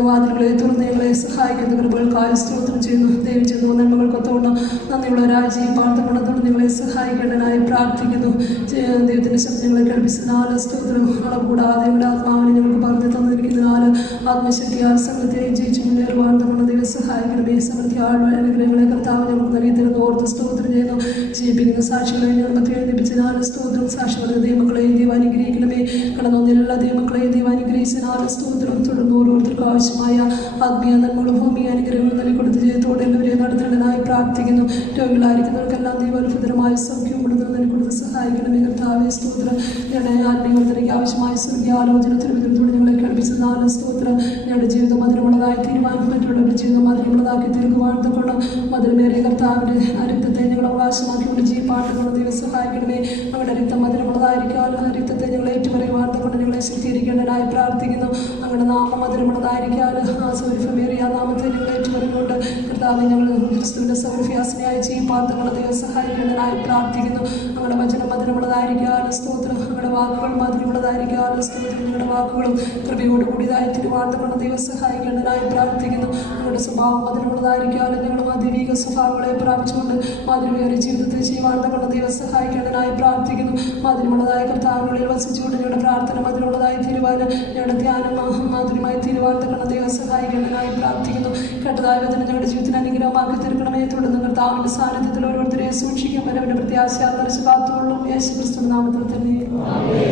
വാതിലുകളെ തുറന്ന് ഞങ്ങളെ സഹായിക്കുന്ന കൃപകൾക്കായ സ്തോത്രം ചെയ്യുന്നു. ദൈവം ചെയ്യുന്നു നന്മകൾക്കൊത്തോണം നന്ദിയുള്ള രാജ്യം പാർത്തമണത്തോട് നിങ്ങളെ സഹായിക്കേണ്ടനായി പ്രാർത്ഥിക്കുന്നു. ദൈവത്തിൻ്റെ ശബ്ദങ്ങളെ കേൾപ്പിച്ചതിനാൽ സ്തോത്രം കൂടാതെ ഇവിടെ ആത്മാവിനെ ഞങ്ങൾക്ക് പറഞ്ഞു തന്നിരിക്കുന്നതിനാൽ ആത്മശക്തിയാൽ സംഘത്തെ ജയിച്ചു മുന്നേറുവാൻ നമ്മുടെ ദൈവം സഹായിക്കണമേ. സമൃദ്ധിയാൾ അനുഗ്രഹങ്ങളെ കർത്താവ് ഞങ്ങൾക്ക് നൽകി തരുന്ന ഓർത്ത് സ്തോത്രം ചെയ്യുന്നു. ജീവിപ്പിക്കുന്ന സാക്ഷികളെ ഞങ്ങൾ മധ്യ എഴുതിപ്പിച്ചതിനാൽ സ്തോത്രം. സാക്ഷികളുടെ ദൈവങ്ങളെ ദൈവം അനുഗ്രഹിക്കണമേ. കടന്നു വന്ന എല്ലാ ദൈവങ്ങളെ ദൈവം അനുഗ്രഹിച്ചതിനാൽ സ്തോത്രം. തുടർന്ന് ഓരോരുത്തർക്കും ആവശ്യമായ ആത്മീയ നന്മകളും ഭൂമിയ അനുഗ്രഹങ്ങളും നൽകിക്കൊടുത്ത് ജയത്തോടെ എല്ലാവരെയും നടത്തേണ്ടതിനായി പ്രാർത്ഥിക്കുന്നു. രോഗികളായിരിക്കുന്നവർക്കെല്ലാം ദൈവോത്ഭുതമായ സൗഖ്യവും കൂടുതൽ നൽകിക്കൊടുത്ത് സഹായിക്കണമേ. കർത്താവേ സ്തോത്രം. ഞങ്ങളുടെ ആത്മീയവർത്തനയ്ക്ക് ആവശ്യമായ സ്വർഗീയ ആലോചന തിരുവിതത്തോടെ ഞങ്ങളെ കേൾപ്പിച്ചതിനാൽ സ്തോത്രം. ഞങ്ങളുടെ ജീവിതം മധുരമുള്ളതായി തീരുമാനം മറ്റുള്ളവരുടെ ജീവിതം മധുരമുള്ളതാക്കി തീർക്കുവാൻ തൊക്കണം. മധുരമേറിയ കർത്താവിൻ്റെ ആ രക്തത്തെ ഞങ്ങൾ അവകാശമാക്കിക്കൊണ്ട് ജീവിപ്പാട്ടുകൊണ്ട് ദൈവം സഹായിക്കണമേ. ഞങ്ങളുടെ രക്തം മധുരമുള്ളതായിരിക്കാനും ആ രക്തത്തെ ഞങ്ങൾ ഏറ്റുപറയുവാൻ കൊണ്ട് ഞങ്ങളെ ശുദ്ധീകരിക്കേണ്ടതിനായി പ്രാർത്ഥിക്കുന്നു. ഞങ്ങളുടെ നാമം മധുരമുള്ളതായിരിക്കാനും ആ സൗരഭ്യമേറിയ നാമത്തെ ഞങ്ങൾ ഏറ്റുപറയുന്നുണ്ട്. കർത്താവ് ഞങ്ങൾ ക്രിസ്തുവിൻ്റെ സൗരഭ്യാസനയായി ജീവിപ്പാൻ കൊണ്ട് ദൈവം സഹായിക്കേണ്ടതിനായി പ്രാർത്ഥിക്കുന്നു. ഞങ്ങളുടെ വചനം മധുരമുള്ളതായിരിക്കാനും സ്തോത്രം. ഞങ്ങളുടെ വാക്കുകൾ മധുരമുള്ളതായിരിക്കാനും സ്തോത്രം. ഞങ്ങളുടെ വാക്കുകളും കൃപയോട് കൂടിയതായി തിരുവാൻ കൊണ്ട് ദൈവം സഹായിക്കേണ്ടതിനായി പ്രാർത്ഥിക്കുന്നു. ഞങ്ങളുടെ സ്വഭാവം അതിനുള്ളതായിരിക്കാനും ഞങ്ങൾ ആ ദൈവിക സ്വഭാവങ്ങളെ പ്രാപിച്ചുകൊണ്ട് മാതൃകയേറിയ ജീവിതത്തിൽ ചെയ്യുവാൻ തങ്ങളുടെ ദൈവം സഹായിക്കേണ്ടതിനായി പ്രാർത്ഥിക്കുന്നു. അതിനുള്ളതായ കർത്താവിനുള്ളിൽ വസിച്ചുകൊണ്ട് ഞങ്ങളുടെ പ്രാർത്ഥന അതിനുള്ളതായി തീരുവാനും ഞങ്ങളുടെ ധ്യാനം മാധുര്യമായി തീരുവാൻ തങ്ങളുടെ ദൈവം സഹായിക്കേണ്ടതിനായി പ്രാർത്ഥിക്കുന്നു. കേട്ടതായ വചനം ഞങ്ങളുടെ ജീവിതത്തിന് അനുഗ്രഹമാക്കി തീർക്കണമേ. തുടർന്ന് കർത്താവിന്റെ സാന്നിധ്യത്തിൽ ഓരോരുത്തരെ സൂക്ഷിക്കാൻ വരവന്റെ പ്രത്യാശ നിറച്ച് കാത്തുകൊള്ളും. യേശു ക്രിസ്തുവിന്റെ നാമത്തിൽ തന്നെ.